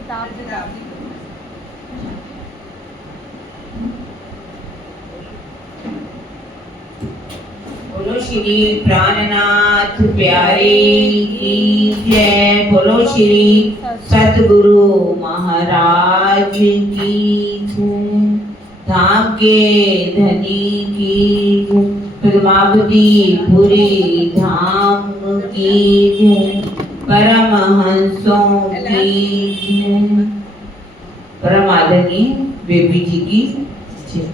किताब बोलो श्री प्राणनाथ प्यारे की जय। बोलो श्री सतगुरु महाराज की जय। धाम के धनी की जय। पद्मावतीपुरी धाम की जय। परमहंसों की जय। परम आदरणीय बेबी जी की जय।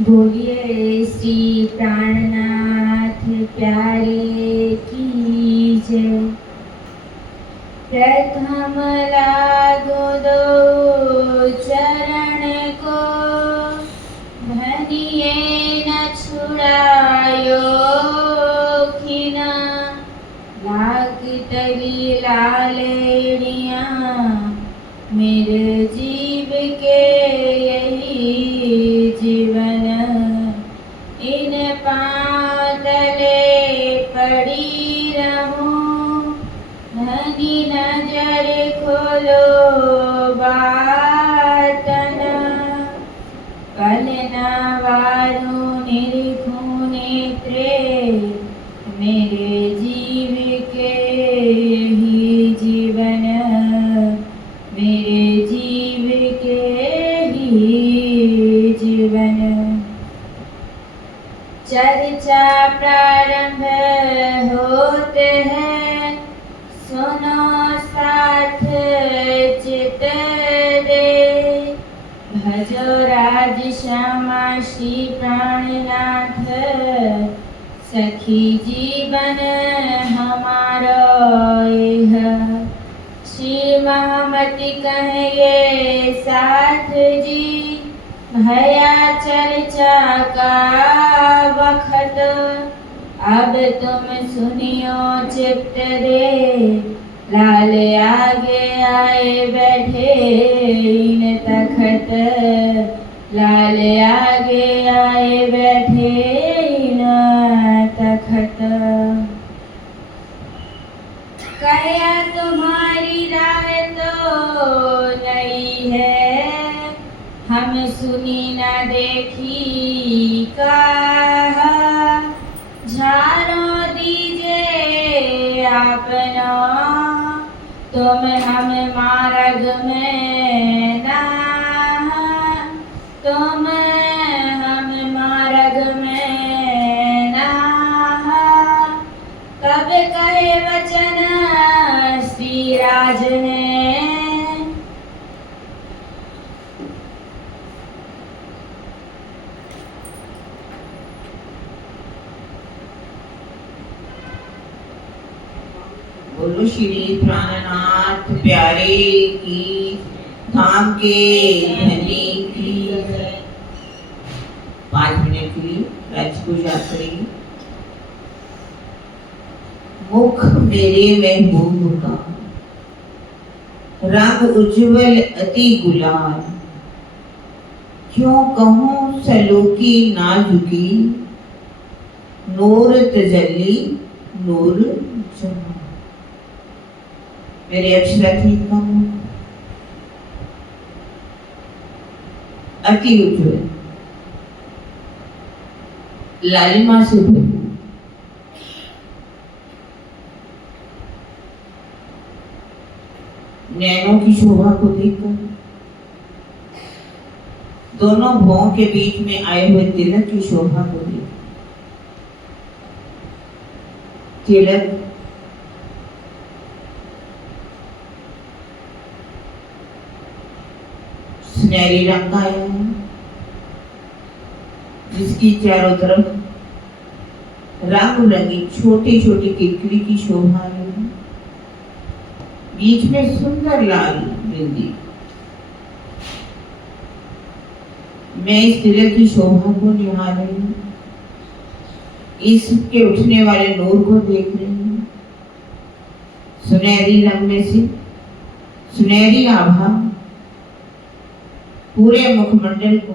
बोलिए श्री प्राणनाथ प्यारे की जय। प्रथम लागो दो चरण को, धनिये न छुड़ायो खिना। लाग तली लालेड़िया मेरे जीव के यही जीवन। इन पाँव तले पड़ी रहूं, धनी नजर खोलो बातन। पलना वारू निरखूं नेत्रे मेरे जीव के यही जीवन। मेरे जीव के ही जीवन। चर्चा प्रारंभ होते हैं, सुनो साथ चित दे। भजो राज श्यामा श्री प्राणनाथ, सखी जीवन हमारो यह। श्री महामति कहे साथ जी, भया चर्चा का वक्त। अब तुम सुनियो चित्त दे, लाल आगे आए बैठे इन तखत। लाल आगे आए बैठे इन तखत। कया तुम्हारी राह तो नहीं है, हम सुनी न देखी कहा। झाड़ो दीजिए आपना, तुम हम मार्ग में ना। तुम हम मार्ग में ना। तब कहे वचन श्री राज ने, बोलो श्री प्राणनाथ प्यारे की, धाम के धनी की। 5 मिनट के लिए राज्य को याद करेंगे। मुख मेरे महबूब का, रंग उज्जवल अति गुलाल। क्यों कहूँ सलोकी नाजुकी, नूर तजल्ली नूर जमाल। मेरे अक्षरा ठीक का मुख अति उज्जवल, लालिमा से भरी। नैनों की शोभा को देखकर, दोनों भौं के बीच में आए हुए तिलक की शोभा को देख, तिलक सुनहरी रंग का है, जिसकी चारों तरफ रंग बिरंगी छोटी छोटी किरकिरी की शोभा है। बीच में सुंदर लाल बिंदी। मैं इस तिलक की शोभा को निहार रही हूँ, इसके उठने वाले नूर को देख रही हूँ। सुनहरी रंग में से सुनहरी आभा पूरे मुखमंडल को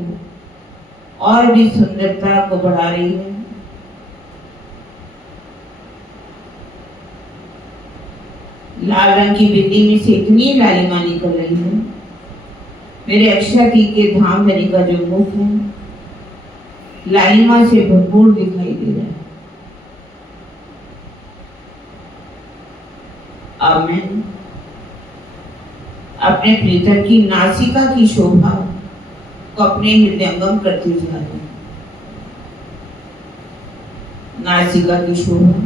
और भी सुंदरता को बढ़ा रही है। लाल रंग की बिंदी में से इतनी लालिमा निकल रही है। मेरे अक्षती के धाम धनी का जो मुख है लालिमा से भरपूर दिखाई दे रहा है। अब मैं अपने प्रीतम की नासिका की शोभा को अपने हृदयंगम करती जा रही हूं। नासिका की शोभा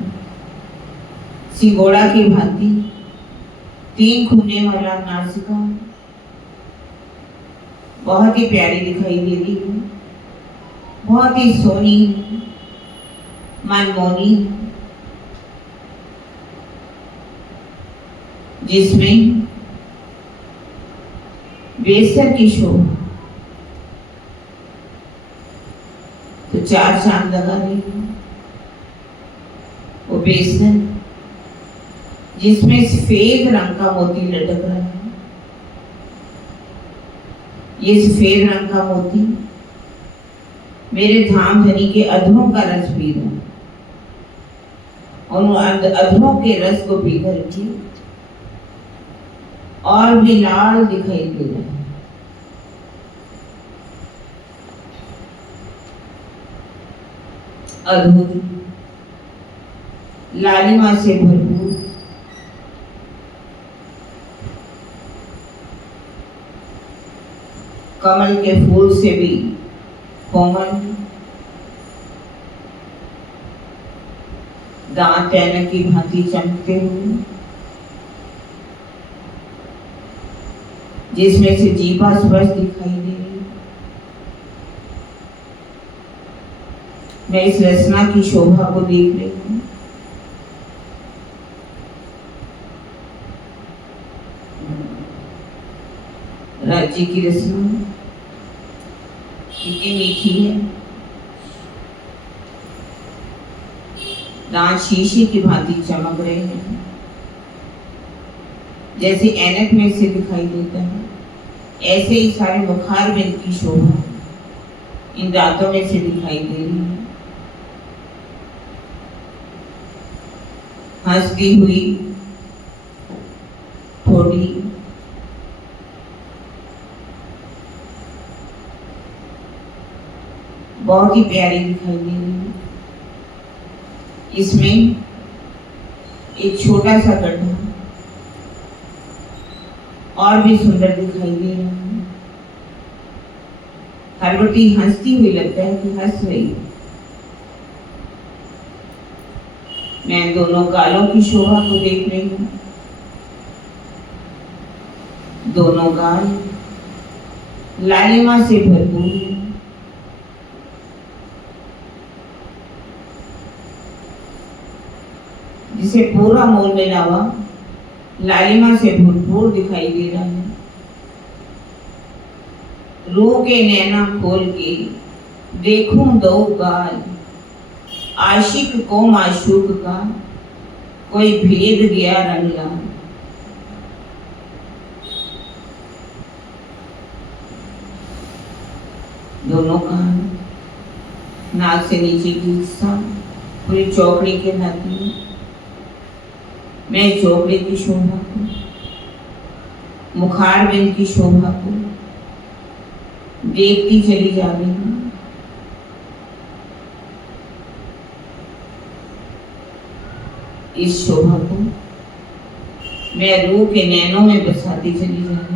सिगोड़ा की भांति 3 खूने वाला नासिका बहुत ही प्यारी दिखाई दे रही है, बहुत ही सोनी है, मनमोहनी है, जिसमें बेसर की शोभा तो 4 चांद लगा रही है। वो बेसन जिसमें सफेद रंग का मोती लटक रहा है, ये सफेद रंग का मोती मेरे धाम धनी के अधरों का रस पी रहा है और उन अधरों के रस को पी करके और भी लाल दिखाई दे रहा है। अधूरी लालिमा से भरपूर कमल के फूल से भी कोमल, दांत ऐनक की भांति चमकते हुए, जिसमें से जीभा स्पष्ट दिखाई दे रही। मैं इस रचना की शोभा को देख रही हूँ। राज्य की रचना कितनी मीठी है। दांत शीशे की भांति चमक रहे हैं, जैसे ऐनक में से दिखाई देता है, ऐसे ही सारे मुखार बिंद की शोभा इन दांतों में से दिखाई दे रही है। हंसती हुई थोड़ी बहुत ही प्यारी दिखाई दे रही है। इसमें एक छोटा सा गड्ढा और भी सुंदर दिखाई दे रहा है। हरवटी हंसती हुई लगता है कि हंस रही है। मैं दोनों गालों की शोभा को देख रही हूँ। दोनों गाल लालिमा से भरपूर है। जिसे पूरा मोल में लावा लालिमा से भरपूर दिखाई दे रहा है। रूह के नैना खोल के देखूं दो गाल, आशिक को माशूक का कोई भेद गया रंग लाल। दोनों कान नाक से नीचे की हिस्सा पूरी चौकड़ी के नाती। मैं चौकड़ी की शोभा को, मुखार बिंद की शोभा को देखती चली जा रही हूँ। इस शोभा को मैं रूह के नैनों में बसाती चली जा रही हूँ।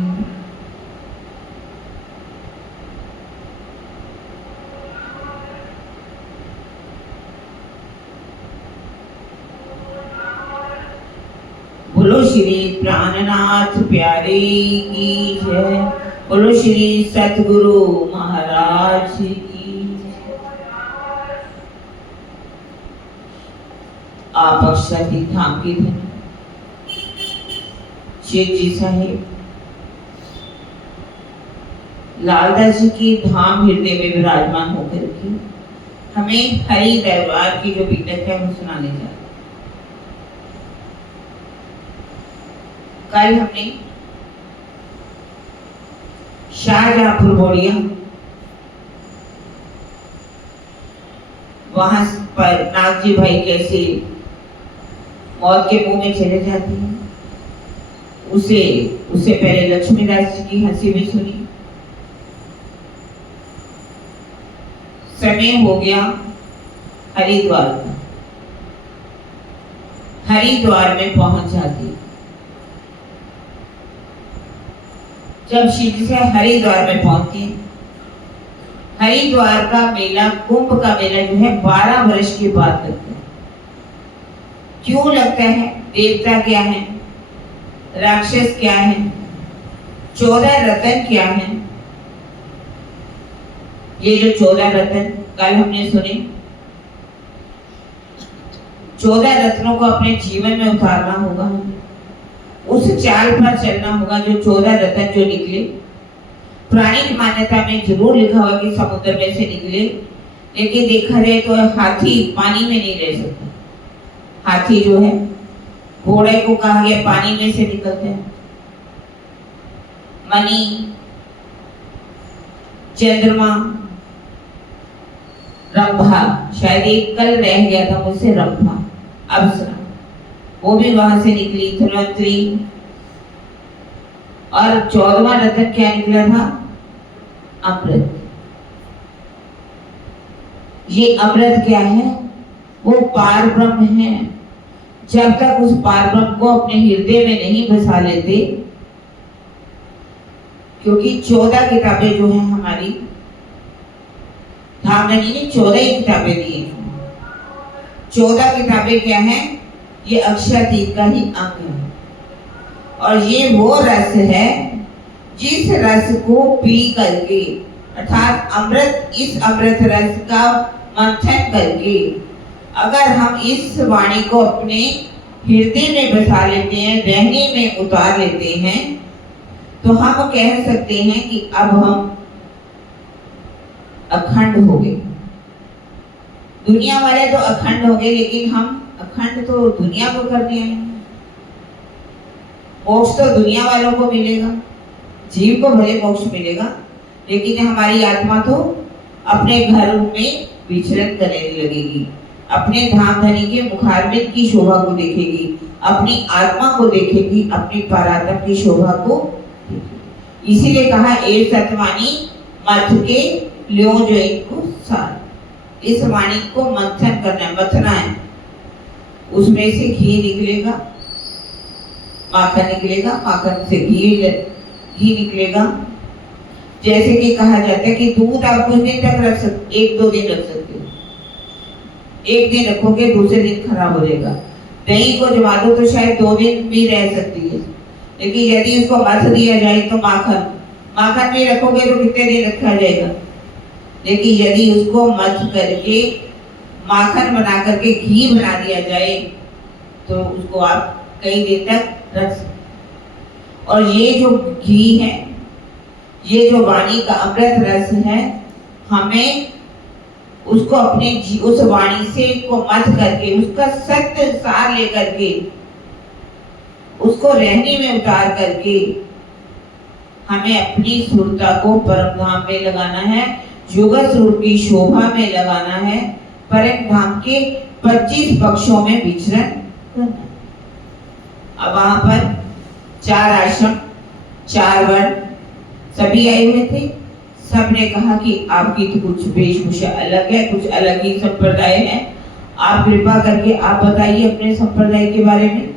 बोलो श्री प्राणनाथ प्यारे की जय। बोलो श्री सतगुरु महाराज की। आप अक्षती धाम के धन शेख जी साहेब लालदास जी की धाम हृदय में विराजमान होकर के हमें हरि दरबार की जो बीतक है वो सुनाने जा रहे हैं। कल हमने शाहजहांपुर बोड़िया, वहां पर नागजी भाई कैसे मौत के मुंह में चले जाते हैं। उससे पहले लक्ष्मीदास जी की हंसी भी सुनी। समय हो गया हरिद्वार का। हरिद्वार में पहुंच जाती। जब शिव जी से हरिद्वार में पहुंचती, हरिद्वार का मेला, कुंभ का मेला जो है 12 वर्ष के बाद लगता है। क्यों लगता है? देवता क्या है, राक्षस क्या है, 14 रतन क्या है। ये जो 14 रत्न कल हमने सुने, 14 रत्नों को अपने जीवन में उतारना होगा, उस चाल पर चलना होगा जो 14 रत्न जो निकले। पुरानी मान्यता में जरूर लिखा हुआ कि समुद्र में से निकले, लेकिन देखा जाए तो हाथी पानी में नहीं रह सकता। हाथी जो है, घोड़े को कहा गया पानी में से निकलते हैं। मणि, चंद्रमा, रंभा, शायद एक कल रह गया था मुझसे, रंभा, अप्सरा, वो भी वहां से निकली, धनवंतरी। और 14वां रत्न क्या निकला था? अमृत। ये अमृत क्या है? वो पार ब्रह्म है। जब तक उस पार ब्रह्म को अपने हृदय में नहीं बसा लेते, क्योंकि 14 किताबें जो हैं हमारी, धामधनी ने 14 ही किताबें दी हैं। 14 किताबें क्या हैं? ये अक्षरातीत का ही अंग है। और ये वो रस है जिस रस को पी करके, अर्थात अमृत, इस अमृत रस का मंथन करके अगर हम इस वाणी को अपने हृदय में बसा लेते हैं, रहने में उतार लेते हैं, तो हम कह सकते हैं कि अब हम अखंड हो गए। दुनिया वाले तो अखंड हो गए, लेकिन हम अखंड तो दुनिया को कर दिया है। मोक्ष तो दुनिया वालों को मिलेगा, जीव को भले मोक्ष मिलेगा, लेकिन हमारी आत्मा तो अपने घर में विचरण करने लगेगी, अपने धामधनी के मुखारबिंद की शोभा को देखेगी, अपनी आत्मा को देखेगी, अपनी परात्मा की शोभा को देखेगी। इसीलिए कहा ए सतवाणी मथ के लियो जो इनको सार। इस वाणी को मंथन करना है, मथना है। उसमें से घी निकलेगा, माखन निकलेगा, माखन से घी निकलेगा। जैसे कि कहा जाता है कि दूध आप कुछ दिन तक रख सकते, 1-2 दिन रख सकते हो। एक दिन रखोगे, दूसरे दिन खराब हो जाएगा। दही को जमा दो तो शायद 2 दिन भी रह सकती है, लेकिन यदि उसको मथ दिया जाए तो माखन भी रखोगे तो कितने दिन रखा जाएगा। लेकिन यदि उसको मथ करके माखन बना करके घी बना दिया जाए तो उसको आप कई दिन तक रख सकते। और ये जो घी है, ये जो वाणी का अमृत रस है, हमें उसको अपने उस वाणी से को मथ करके, उसका सत्य सार लेकर के, उसको रहने में उतार करके हमें अपनी सुरता को परम धाम में लगाना है, युगल स्वरूप की शोभा में लगाना है, परम धाम के 25 पक्षों में विचरण करना। अब वहां पर 4 आश्रम, 4 वर्ण सभी आए हुए थे। सबने कहा कि आपकी तो कुछ वेशभूषा अलग है, कुछ अलग ही संप्रदाय है, आप कृपा करके आप बताइए अपने संप्रदाय के बारे में।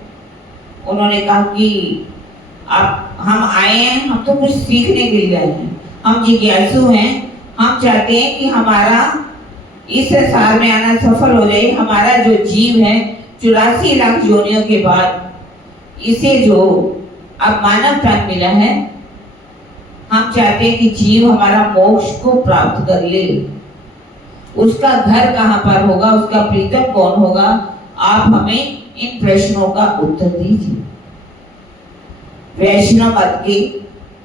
उन्होंने कहा कि हम आए हैं, हम तो कुछ सीखने के लिए आए हैं, हम जिज्ञासु हैं, हम चाहते हैं कि हमारा इस संसार में आना सफल हो जाए। हमारा जो जीव है 84 लाख योनियों के बाद इसे जो अब मानव तन मिला है, हम चाहते हैं कि जीव हमारा मोक्ष को प्राप्त कर ले। उसका घर कहाँ पर होगा, उसका प्रीतम कौन होगा, आप हमें इन प्रश्नों का उत्तर दीजिए। वैष्णव मत के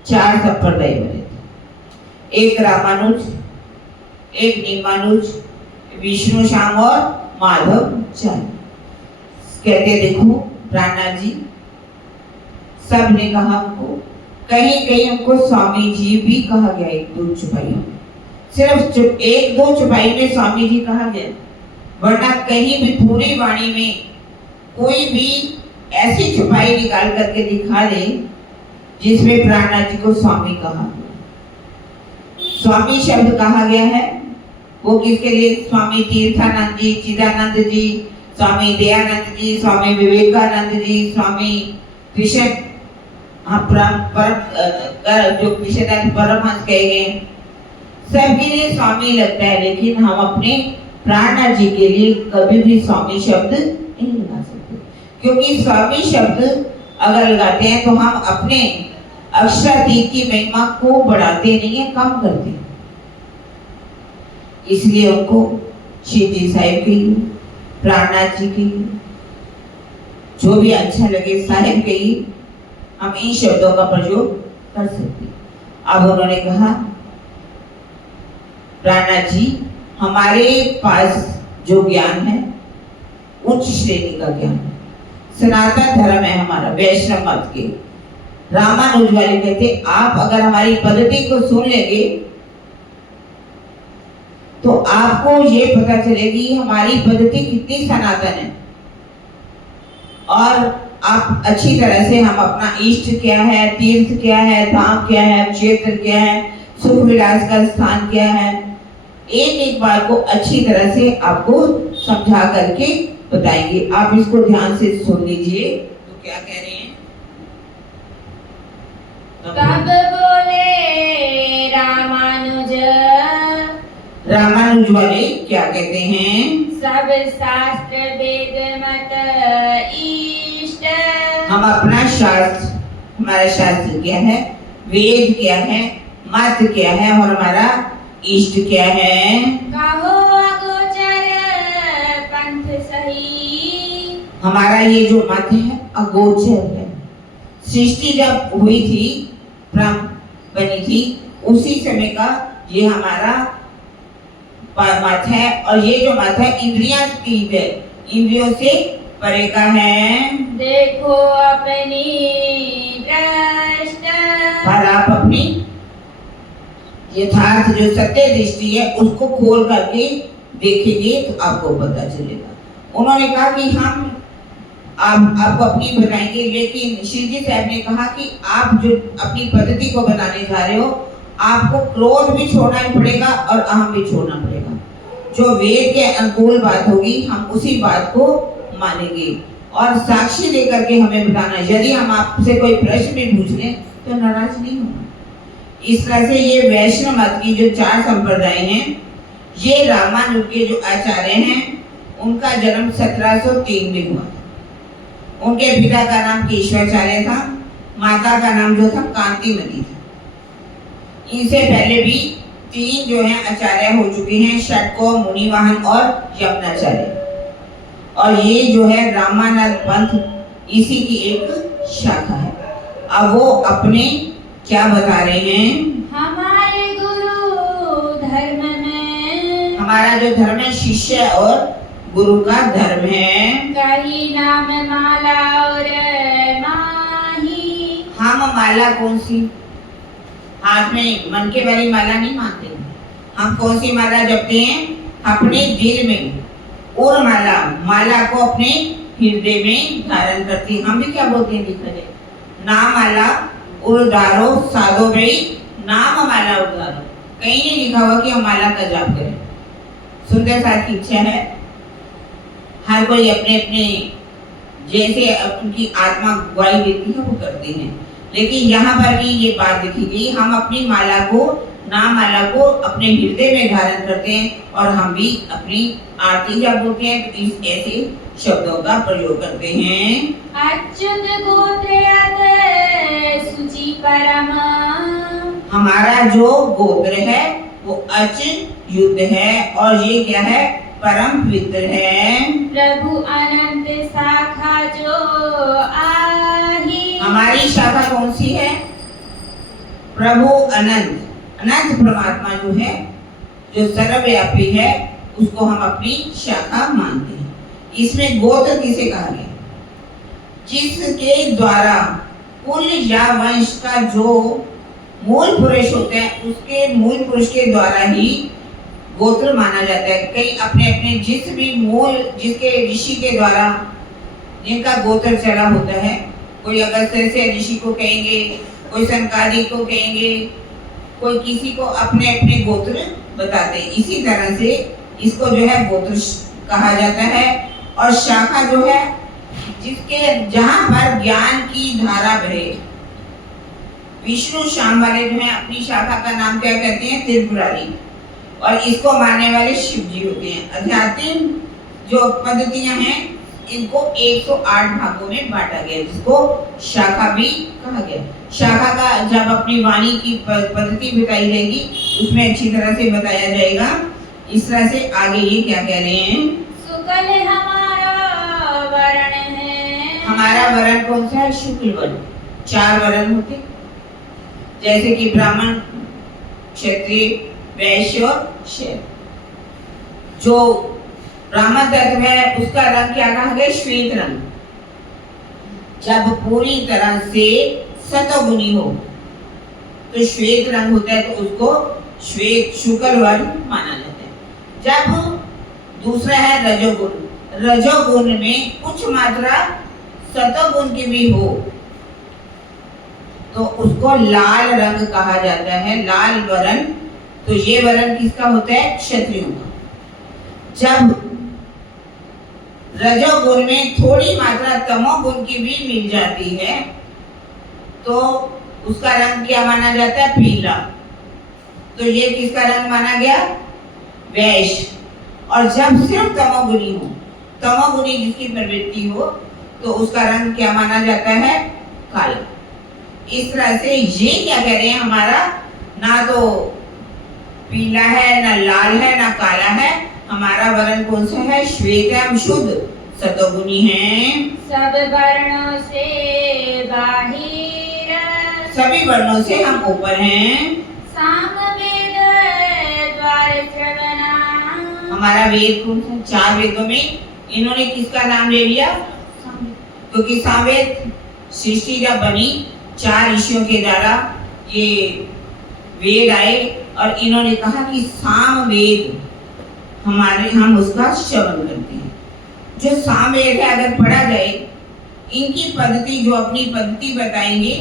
4 संप्रदाय बने थे, एक रामानुज, एक नीमानुज, विष्णु श्याम और माधवाचार्य। कहते देखो प्राणनाथ जी, सब ने कहा हमको कहीं कहीं उनको स्वामी जी भी कहा गया, एक दो चौपाइयों में, सिर्फ एक दो चौपाई में स्वामी जी कहा गया, वरना कहीं भी पूरी वाणी में कोई भी ऐसी चौपाई निकाल करके दिखा दे जिसमें प्राणनाथ जी को स्वामी कहा गया। स्वामी शब्द कहा गया है वो किसके लिए? स्वामी तीर्थानंद जी, चिदानंद जी, स्वामी दयानंद जी, स्वामी विवेकानंद जी, स्वामी कृष्ण जो कृष्ण परमहंस कहे गए, सबके लिए स्वामी लगता है, लेकिन हम अपने प्राणनाथ जी के लिए कभी भी स्वामी शब्द नहीं लगा सकते, क्योंकि स्वामी शब्द अगर लगाते हैं तो हम अपने अक्षरातीत की महिमा को बढ़ाते नहीं है, कम करते हैं। इसलिए उनको शिव जी साहिब कहिए, प्राणनाथ जी कहिए, जो भी अच्छा लगे साहिब कहिए, हम इन शब्दों का प्रयोग कर सकते हैं। अब उन्होंने कहा प्राणनाथ जी हमारे पास जो ज्ञान है उच्च श्रेणी का ज्ञान है, सनातन धर्म है हमारा, वैष्णव मत के। रामानुज वाले कहते आप अगर हमारी पद्धति को सुन लेंगे तो आपको ये पता चलेगी हमारी पद्धति कितनी सनातन है, और आप अच्छी तरह से हम अपना इष्ट क्या है, तीर्थ क्या है, धाम क्या है, क्षेत्र क्या है, सुख विलास का स्थान क्या है, एक एक बात को अच्छी तरह से आपको समझा करके बताएंगे। आप इसको ध्यान से सुन लीजिए। तो क्या कह रहे हैं? तब बोले रामानुज, रामानुज वाले क्या कहते हैं? सब शास्त्र वेद मत इष्ट। हम अपना शास्त्र, हमारा शास्त्र क्या है, वेद क्या है, मत क्या है और हमारा इष्ट क्या है? कहो अगोचर पंथ सही। हमारा ये जो मत है अगोचर है। सृष्टि जब हुई थी, ब्रह्म बनी थी, उसी समय का ये हमारा मत है, और ये जो मत है इंद्रियां की है, इंद्रियों से परे का है। देखो अपनी दृष्टि, पर आप अपनी यथार्थ जो सत्य दृष्टि है उसको खोल करके देखेंगे तो आपको पता चलेगा। उन्होंने कहा कि हम आपको अपनी बताएंगे, लेकिन श्री जी साहब ने कहा कि आप जो अपनी पद्धति को बनाने जा रहे हो, आपको क्रोध भी छोड़ना ही पड़ेगा और अहम भी छोड़ना पड़ेगा। जो वेद के अनुकूल बात होगी हम उसी बात को मानेंगे और साक्षी देकर के हमें बताना। यदि हम आपसे कोई प्रश्न भी पूछ लें तो नाराज नहीं होना। इस तरह से ये वैष्णव मत की जो 4 संप्रदाय हैं, ये रामानुज के जो आचार्य हैं उनका जन्म 1703 में हुआ। उनके पिता का नाम केशवाचार्य था, माता का नाम जो था कांतिमती था। इनसे पहले भी 3 जो हैं आचार्य हो चुके हैं, षटको, मुनिवाहन और यमुनाचार्य। और ये जो है रामानंद पंथ इसी की एक शाखा है। अब वो अपने क्या बता रहे हैं? हमारे गुरु धर्म में, हमारा जो धर्म है शिष्य और गुरु का धर्म है। कही नाम माला और माही। हम माला कौन सी? हाथ में मन के वाली माला नहीं मानते। हम कौन सी माला जपते हैं? अपने दिल में और माला को अपने हृदय में धारण करते हैं। हम भी क्या बोलते हैं? लिखा है नाम माला उड़ारो साधो भाई, नाम माला उड़ारो। कहीं नहीं लिखा हुआ कि हम माला का जाप करें। सुंदर साथ की इच्छा है, हर कोई अपने अपने जैसे उनकी आत्मा गवाही देती है वो करते हैं, लेकिन यहाँ पर भी ये बात लिखी गई, हम अपनी माला को, नाम माला को अपने हृदय में धारण करते हैं और हम भी अपनी आरती जब बोलते हैं तो इस ऐसे शब्दों का प्रयोग करते हैं। अच्युत गोत्र सुचि परम। हमारा जो गोत्र है वो अच्युत है और ये क्या है? परम पवित्र है। प्रभु अनंत शाखा जो आही। हमारी शाखा कौन सी है? प्रभु अनंत, अनंत परमात्मा जो है, जो सर्वव्यापी है, उसको हम अपनी शाखा मानते हैं। इसमें गोत्र किसे कहा गया? जिसके द्वारा कुल या वंश का जो मूल पुरुष होते हैं उसके मूल पुरुष के द्वारा ही गोत्र माना जाता है। कई अपने अपने जिसके ऋषि के द्वारा जिनका गोत्र चला होता है, कोई अगस्त्य से ऋषि को कहेंगे, कोई सनकादिक को कहेंगे, कोई किसी को अपने अपने गोत्र बताते हैं। इसी तरह से इसको जो है गोत्र कहा जाता है। और शाखा जो है जहां पर ज्ञान की धारा बहे। विष्णु श्याम वाले जो है अपनी शाखा का नाम क्या कहते हैं? त्रिपुरारी। और इसको मानने वाले शिव जी होते हैं। आध्यात्मिक जो पद्धतियां हैं इनको 108 भागों में बांटा गया, जिसको शाखा भी कहा गया। शाखा का जब अपनी वाणी की पद्धति बताई जाएगी उसमें अच्छी तरह से बताया जाएगा। इस तरह से आगे ये क्या कह रहे हैं? शुक्ल हमारा वर्ण है। हमारा वर्ण कौन सा है? शुक्ल वर्ण। 4 वर्ण होते जैसे कि ब्राह्मण, क्षत्रिय, वैश्य और शैव। जो ब्राह्मण तत्व है उसका रंग क्या कहा गया? श्वेत रंग। जब पूरी तरह से सतोगुणी हो तो श्वेत रंग होता है, तो उसको श्वेत शुक्ल वर्ण माना जाता है। जब दूसरा है रजोगुण। रजोगुण में कुछ मात्रा सतोगुण की भी हो तो उसको लाल रंग कहा जाता है, लाल वर्ण। तो ये वर्ण किसका होता है? क्षत्रियों का। जब रजोगुण में थोड़ी मात्रा तमोगुण की भी मिल जाती है तो उसका रंग क्या माना जाता है? पीला। तो ये किसका रंग माना गया? वैश्य। और जब सिर्फ तमोगुणी हो, तमोगुणी जिसकी प्रवृत्ति हो, तो उसका रंग क्या माना जाता है? काला। इस तरह से ये क्या कह रहे हैं? हमारा ना तो पीला है, ना लाल है, ना काला है। हमारा वर्ण कौन सा है? श्वेत है, हम शुद्ध सतोगुणी हैं। सब वर्णों से बाहिर, सभी वर्णों से हम ऊपर हैं। सामवेद द्वार श्रवणा। हमारा वेद कौन सा? 4 वेदों में इन्होंने किसका नाम ले लिया? क्योंकि सामवेद सृष्टि जब बनी 4 ऋषियों के द्वारा ये वेद आए और इन्होंने कहा कि सामवेद हम उसका श्रवण करते हैं। जो सामवेद है अगर पढ़ा जाए, इनकी पद्धति जो अपनी पद्धति बताएंगे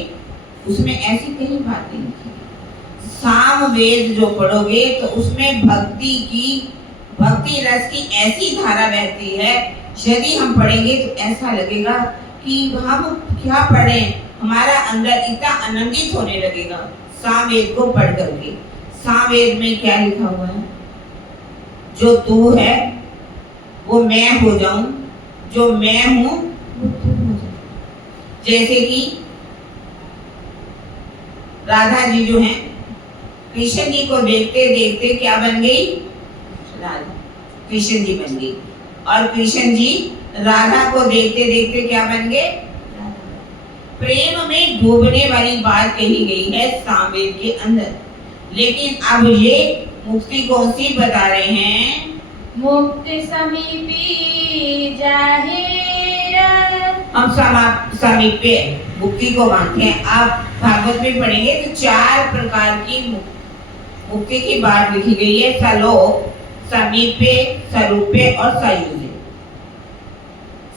उसमें ऐसी कई बातें लिखी है। सामवेद जो पढ़ोगे तो उसमें भक्ति रस की ऐसी धारा बहती है, यदि हम पढ़ेंगे तो ऐसा लगेगा कि हम क्या पढ़ें, हमारा अंदर इतना आनंदित होने लगेगा सामवेद को पढ़ करके। सामवेद में क्या लिखा हुआ है? जो तू है वो मैं हो जाऊं, जो मैं हूं वो तू हो जाए। जैसे कि राधा जी जो हैं कृष्ण जी को देखते देखते क्या बन गई? राधा। कृष्ण जी बन गई। और कृष्ण जी राधा को देखते देखते क्या बन गए? प्रेम में डूबने वाली बात कही गई है सामवेद के अंदर। लेकिन अब ये मुक्ति कौन सी बता रहे हैं? मुक्ति समीपी जाहिर। हम समीपे मुक्ति को मानते हैं। आप भागवत में पढ़ेंगे तो 4 प्रकार की मुक्ति की बात लिखी गई है। सलोक, समीपे, सरूपे और सयुजे।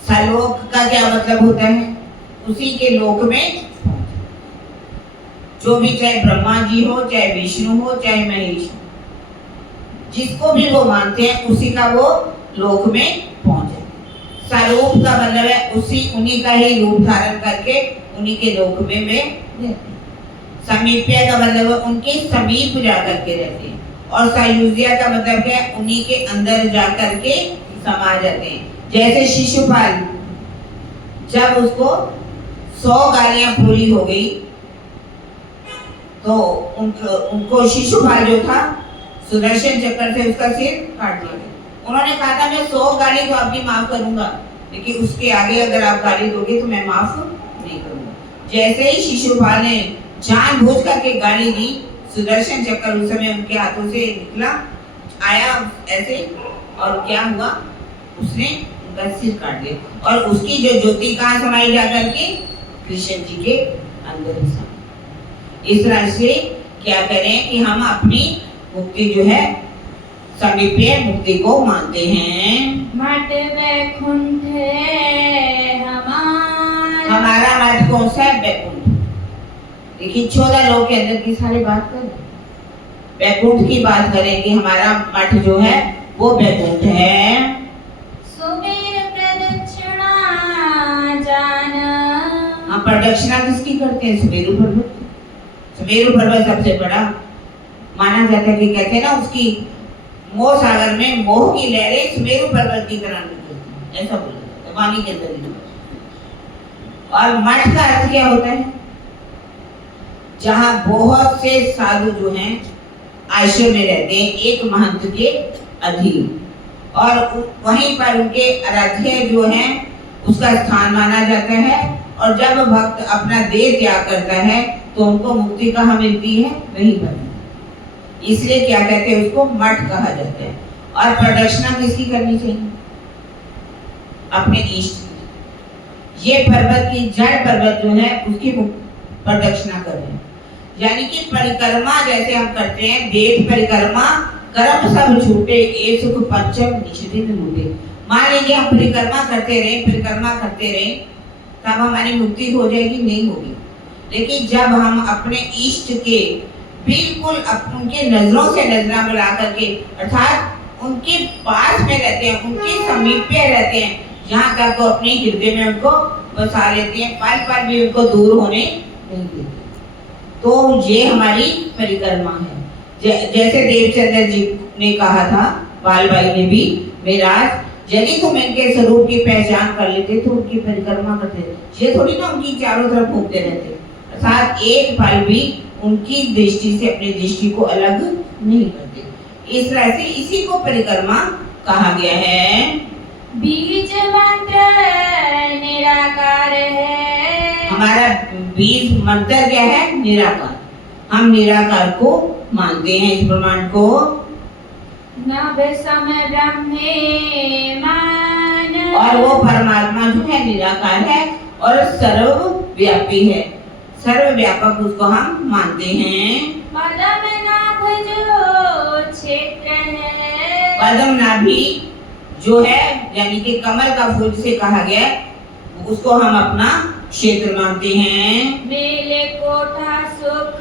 सलोक का क्या मतलब होता है? उसी के लोक में जो भी, चाहे ब्रह्मा जी हो, चाहे विष्णु हो, चाहे महेश हो, जिसको भी वो मानते हैं उसी का वो लोक में पहुंचे। स्वरूप का मतलब है उन्हीं का ही रूप धारण करके उन्हीं के लोक में वे रहते हैं। समीप्य का मतलब है उनके समीप जा करके रहते हैं। और सायुज्य का मतलब है उन्हीं के अंदर जा करके समा जाते हैं। जैसे शिशुपाल, जब उसको 100 गालियां पूरी हो गई तो उनको शिशुपाल जो था सुदर्शन चक्र से उसका सिर काट दिया गया। उन्होंने कहा था मैं 100 गाली तो आपकी माफ करूंगा, लेकिन उसके आगे अगर आप गाली दोगे तो मैं माफ नहीं करूंगा। जैसे ही शिशुपाल ने जानबूझ करके गाली दी, सुदर्शन चक्र उस समय उनके हाथों से निकला आया ऐसे, और क्या हुआ? उसने उनका सिर काट दिया। और उसकी जो ज्योति कहाँ समाई जा करके? कृष्ण जी के अंदर ही समाये। इस तरह से क्या करें कि हम अपनी मुक्ति जो है समीप्य मुक्ति को मानते हैं। मठ वैकुंठ है हमारा मठ कौन सा है? वैकुंठ। देखिए 14 लोग के अंदर की सारी बात करें, वैकुंठ की बात करें कि हमारा मठ जो है वो वैकुंठ है। सुमेर प्रदक्षिणा जान। हम प्रदक्षिणा किसकी करते हैं? सुमेरु पर्वत। सुमेरु पर्वत सबसे बड़ा माना जाता है कि कहते हैं ना उसकी मोह सागर में मोह की लहरें सुमेरु पर्वत की तरह निकलती हैं, ऐसा बोला जाता है वाणी के अंदर ही। और मठ का अर्थ क्या होता है? जहाँ बहुत से साधु जो हैं आश्रम में रहते हैं एक महंत के अधीन, और वहीं पर उनके आराध्य जो हैं उसका स्थान माना जाता है। और जब भक्त अपना देह त्याग करता है तो उनको मुक्ति कहाँ मिलती है? वहीं पर। इसलिए क्या कहते हैं? उसको मठ कहा जाता है। और प्रदक्षिणा किसकी करनी चाहिए? अपने इष्ट की। ये पर्वत की जड़ पर्वत जो है उसकी प्रदक्षिणा कर रहे हैं, यानी कि परिक्रमा जैसे हम करते हैं। देव परिक्रमा कर्म सब छूटे, ये सुख पंचम निश्चित लूटे। मान लीजिए हम परिक्रमा करते रहे तब हमारी मुक्ति हो जाएगी? नहीं होगी। लेकिन जब हम अपने इष्ट के बिल्कुल उनके नजरों से नजरा मिला करके, अर्थात उनके पास में रहते हैं, उनके समीप्य रहते हैं, यहाँ तक वो अपने हृदय में उनको बसा लेते हैं, पल पल भी उनको दूर होने नहीं देते, तो ये हमारी परिक्रमा है। जैसे देवचंद्र जी ने कहा था, बालबाई ने भी, महाराज यदि तुम इनके स्वरूप की पहचान कर लेते तो उनकी परिक्रमा करते, ये थोड़ी ना उनकी चारों तरफ घूमते रहते, अर्थात एक पल भी उनकी दृष्टि से अपनी दृष्टि को अलग नहीं करते। इस तरह से इसी को परिक्रमा कहा गया है। बीज मंत्र निराकार है। हमारा बीज मंत्र क्या है? निराकार। हम निराकार को मानते हैं, इस प्रमाण को। नभ समय ब्रह्मे मान। और वो परमात्मा जो है निराकार है और सर्वव्यापी है, सर्वव्यापक उसको हम मानते हैं। पदम नाभ जो क्षेत्र है। पदम नाभि जो है यानी कि कमल का फूल से कहा गया, उसको हम अपना क्षेत्र मानते हैं। बेले कोठा सुख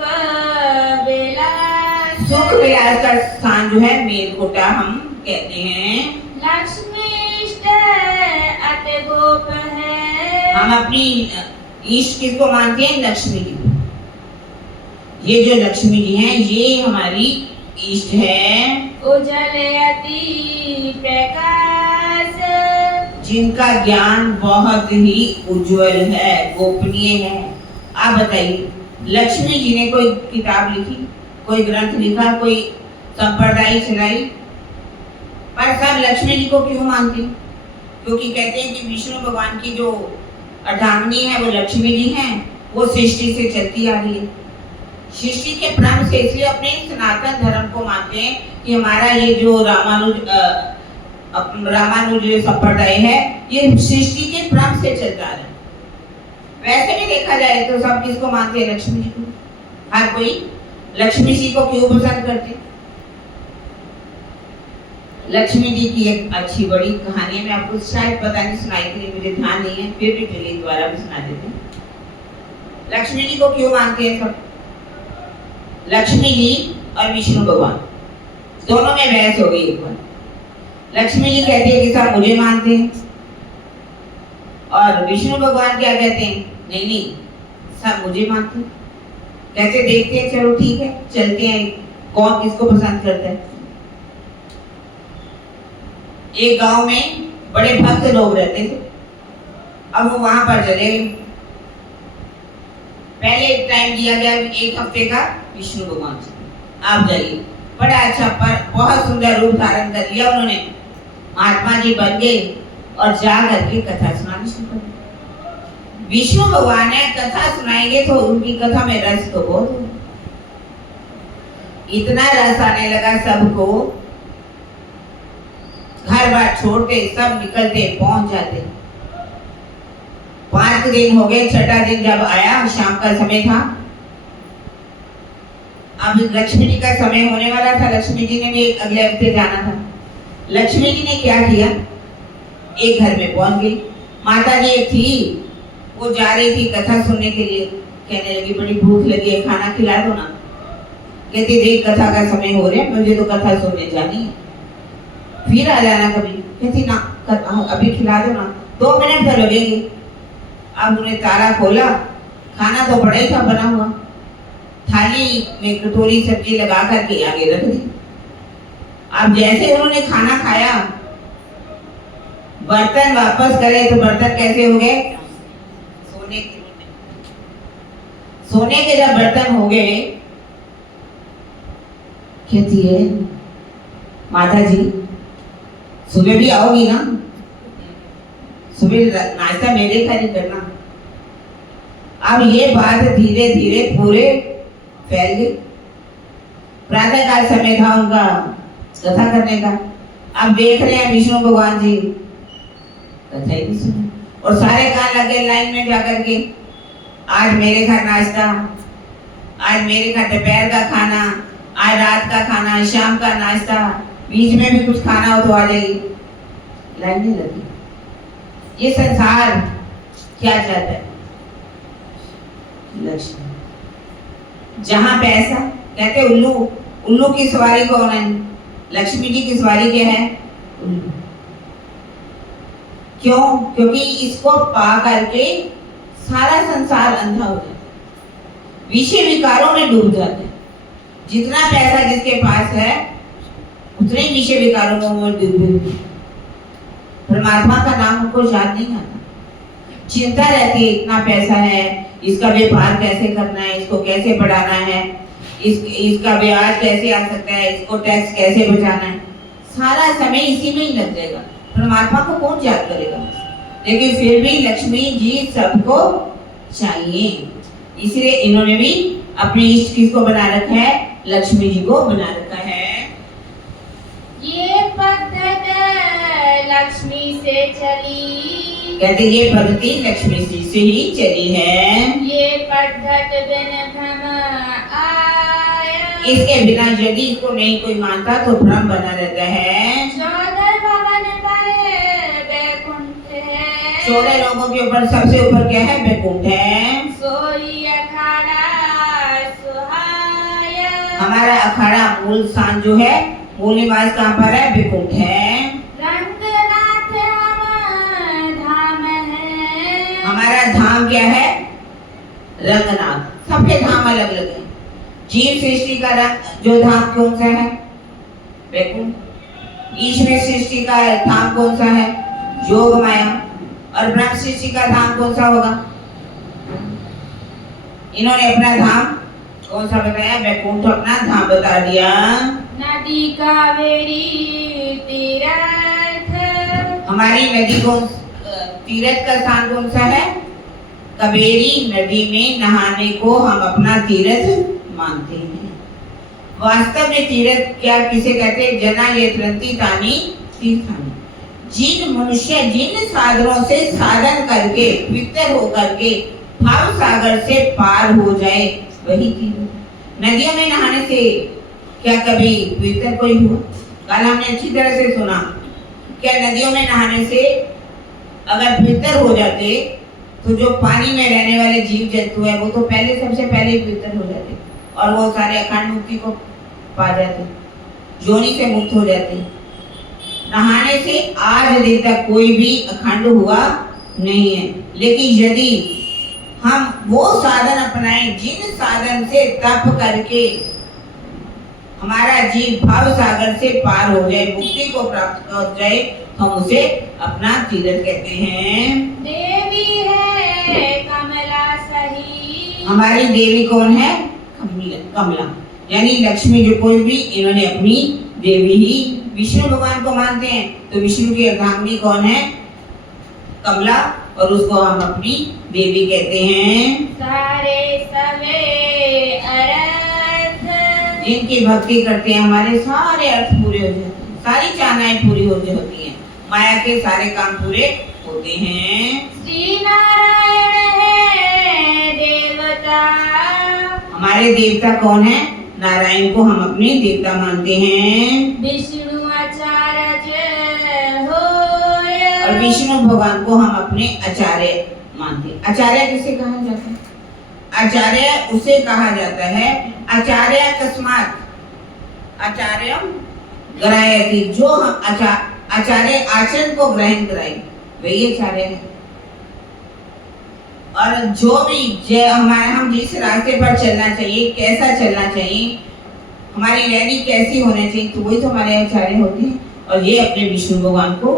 विलास। सुख विलास का स्थान जो है मेलकोटा हम कहते हैं। लक्ष्मी इष्ट अति गोप है। हम अपनी इष्ट किसको मानते हैं? लक्ष्मी जी को। ये जो लक्ष्मी जी हैं ये हमारी इष्ट है। उजल अति प्रकाश। जिनका ज्ञान बहुत ही उज्जवल है, गोपनीय है। आप बताइए, लक्ष्मी जी ने कोई किताब लिखी, कोई ग्रंथ लिखा, कोई संप्रदाय चलाई, पर सब लक्ष्मी जी को क्यों मानते हैं? क्योंकि कहते हैं कि विष्णु भगवान की जो अर्धांगिनी है वो लक्ष्मी जी हैं, वो सृष्टि से चलती आ रही है, सृष्टि के क्रम से। इसलिए अपने सनातन धर्म को मानते हैं कि हमारा ये जो रामानुज संप्रदाय है ये सृष्टि के क्रम से चलता रहा है। वैसे भी देखा जाए तो सब किसको मानते हैं? लक्ष्मी जी को। हर कोई लक्ष्मी जी को क्यों पसंद करते? लक्ष्मी जी की एक अच्छी बड़ी कहानी है, मैं आपको शायद पता नहीं सुनाई थी, मुझे ध्यान नहीं है, फिर भी चलिए दोबारा भी सुना देते हैं। लक्ष्मी जी को क्यों मानते हैं सब? लक्ष्मी जी और विष्णु भगवान दोनों में बहस हो गई एक बार। लक्ष्मी जी कहती है कि सब मुझे मानते हैं, और विष्णु भगवान क्या कहते हैं? नहीं नहीं, सब मुझे मानते हैं। कहते देखते हैं, चलो ठीक है चलते हैं, कौन किसको पसंद करता है। एक गांव में बड़े भक्त लोग रहते थे, अब वो वहां पर चले गए। पहले टाइम दिया गया 1 हफ्ते का विष्णु भगवान से, आप जाइए। बड़ा अच्छा, पर बहुत सुंदर रूप धारण कर लिया उन्होंने, महात्मा जी बन गए और जा करके कथा सुनानी शुरू कर दी। विष्णु भगवान ने कथा सुनाएंगे तो उनकी कथा में रस तो बहुत हो, इतना रस आने लगा सबको, घर बार छोड़ते सब निकलते पहुंच जाते। 5 5 दिन हो गए, छठा दिन जब आया, शाम का समय था। अब लक्ष्मी जी का समय होने वाला था, लक्ष्मी जी ने भी अगले हफ्ते जाना था। लक्ष्मी जी ने क्या किया, एक घर में पहुंच गई। माता जी एक थी, वो जा रही थी कथा सुनने के लिए, कहने लगी बड़ी भूख लगी है, खाना खिला दो ना। कहती देख कथा का समय हो रहा है, मुझे तो कथा सुनने जानी है, फिर आ जाना कभी। कहती ना अभी खिला दो ना, 2 मिनट तो लगेंगे। अब उन्हें ताला खोला, खाना तो बड़ा ही था बना हुआ, थाली में कटोरी सब्जी लगा करके आगे रख दी। अब जैसे उन्होंने खाना खाया, बर्तन वापस करे तो बर्तन कैसे हो गए, सोने के जब बर्तन हो गए, कहती है माता जी सुबह भी आओगी ना, सुबह नाश्ता मेरे घर ही करना। अब ये बात धीरे धीरे पूरे फैल गई। प्रातः काल समय था उनका कथा करने का। अब देख रहे हैं विष्णु भगवान जी कथा ही नहीं सुने, और सारे कान लगे लाइन में जाकर के, आज मेरे घर नाश्ता, आज मेरे घर दोपहर का खाना, आज रात का खाना, शाम का नाश्ता, बीच में भी कुछ खाना हो तो आ जाइए। लाइन नहीं लगी। ये संसार क्या चाहता है, लक्ष्मी। जहां पैसा, कहते उल्लू, उल्लू की सवारी कौन है, लक्ष्मी जी की सवारी क्या है, उल्लू। क्यों, क्योंकि इसको पा करके सारा संसार अंधा हो जाता है, विषय विकारों में डूब जाते हैं। जितना पैसा जिसके पास है उतने ही विषय विकारों में वो डूबे। परमात्मा का नाम उनको याद नहीं आता, चिंता रहती है इतना पैसा है, इसका व्यापार कैसे करना है, इसको कैसे बढ़ाना है, इसका ब्याज कैसे आ सकता है, इसको टैक्स कैसे बचाना है। सारा समय इसी में ही लग जाएगा, परमात्मा को कौन याद करेगा। लेकिन फिर भी लक्ष्मी जी सबको चाहिए, इसलिए इन्होंने भी अपने इष्ट किसको बना रखा है, लक्ष्मी जी को बना रखा है। ये पद्धत लक्ष्मी से चली, कहते ये पद्धति लक्ष्मी जी से ही चली है। ये पद्धत बिन भ्रम आया, इसके बिना यदि इसको नहीं कोई मानता तो भ्रम बना रहता है। 14 भवन पर बैकुंठ है, 14 लोगों के ऊपर सबसे ऊपर क्या है, बैकुंठ है। सोई अखाड़ा सुहाया, हमारा अखाड़ा मूल स्थान जो है, मूल निवास कहाँ पर है, बैकुंठ है। रंगनाथ हम धाम है, हमारा धाम क्या है, रंगनाथ। सबके धाम अलग अलग है। जीव सृष्टि का जो धाम कौन सा है, बैकुंठ। ईश्वर सृष्टि का धाम कौन सा है, योग माया। और ब्रह्म सृष्टि का धाम कौन सा होगा, इन्होंने अपना धाम कौन सा बताया, बैकुंठ अपना धाम बता दिया। नदी कावेरी तीर्थ, हमारी नदी कौन, तीर्थ का स्थान कौन सा है, कावेरी नदी में नहाने को हम अपना तीर्थ मानते हैं। वास्तव में तीर्थ क्या किसे कहते हैं, जना ये त्रंती तानी तीर्थानी। जिन मनुष्य जिन साधनों से साधन करके पवित्र होकर के भाव सागर से पार हो जाए वही तीर्थ। नदियों में नहाने से क्या कभी पवित्र कोई हुआ, कल हमने अच्छी तरह से सुना, क्या नदियों में नहाने से अगर पवित्र हो जाते तो जो पानी में रहने वाले जीव जंतु है वो तो पहले सबसे पहले पवित्र हो जाते और वो सारे अखंड मुक्ति को पा जाते, योनि से मुक्त हो जाते। नहाने से आज दिन तक कोई भी अखंड हुआ नहीं है। लेकिन यदि हम वो साधन अपनाएं जिन साधन से तप करके हमारा जीव भाव सागर से पार हो जाए, मुक्ति को प्राप्त कर जाए, हम उसे अपना तीर्थ कहते हैं। देवी है कमला सही, हमारी देवी कौन है, कमला, यानी लक्ष्मी जो कोई भी इन्होंने अपनी देवी ही। विष्णु भगवान को मानते हैं तो विष्णु की अर्धांगिनी कौन है, कमला, और उसको हम अपनी देवी कहते हैं। सारे सवे अर्थ, जिनकी भक्ति करते हैं हमारे सारे अर्थ पूरे हो जाते हैं, सारी चाहनाएं पूरी होती हैं, माया के सारे काम पूरे होते हैं। श्री नारायण हमारे देवता कौन है? नारायण को हम अपने देवता मानते हैं। विष्णु आचार्य होय। और विष्णु भगवान को हम अपने आचार्य मानते हैं। आचार्य किसे कहा जाता है? आचार्य उसे कहा जाता है, आचार्य अकस्मात आचार्य ग्रहयति, जो हम आचार्य आचरण को ग्रहण कराए वही आचार्य है। और जो भी हम जिस रास्ते पर चलना चाहिए, कैसा चलना चाहिए, हमारी रैली कैसी होनी चाहिए, तो वही तो हमारे आचार्य होते हैं। और ये अपने विष्णु भगवान को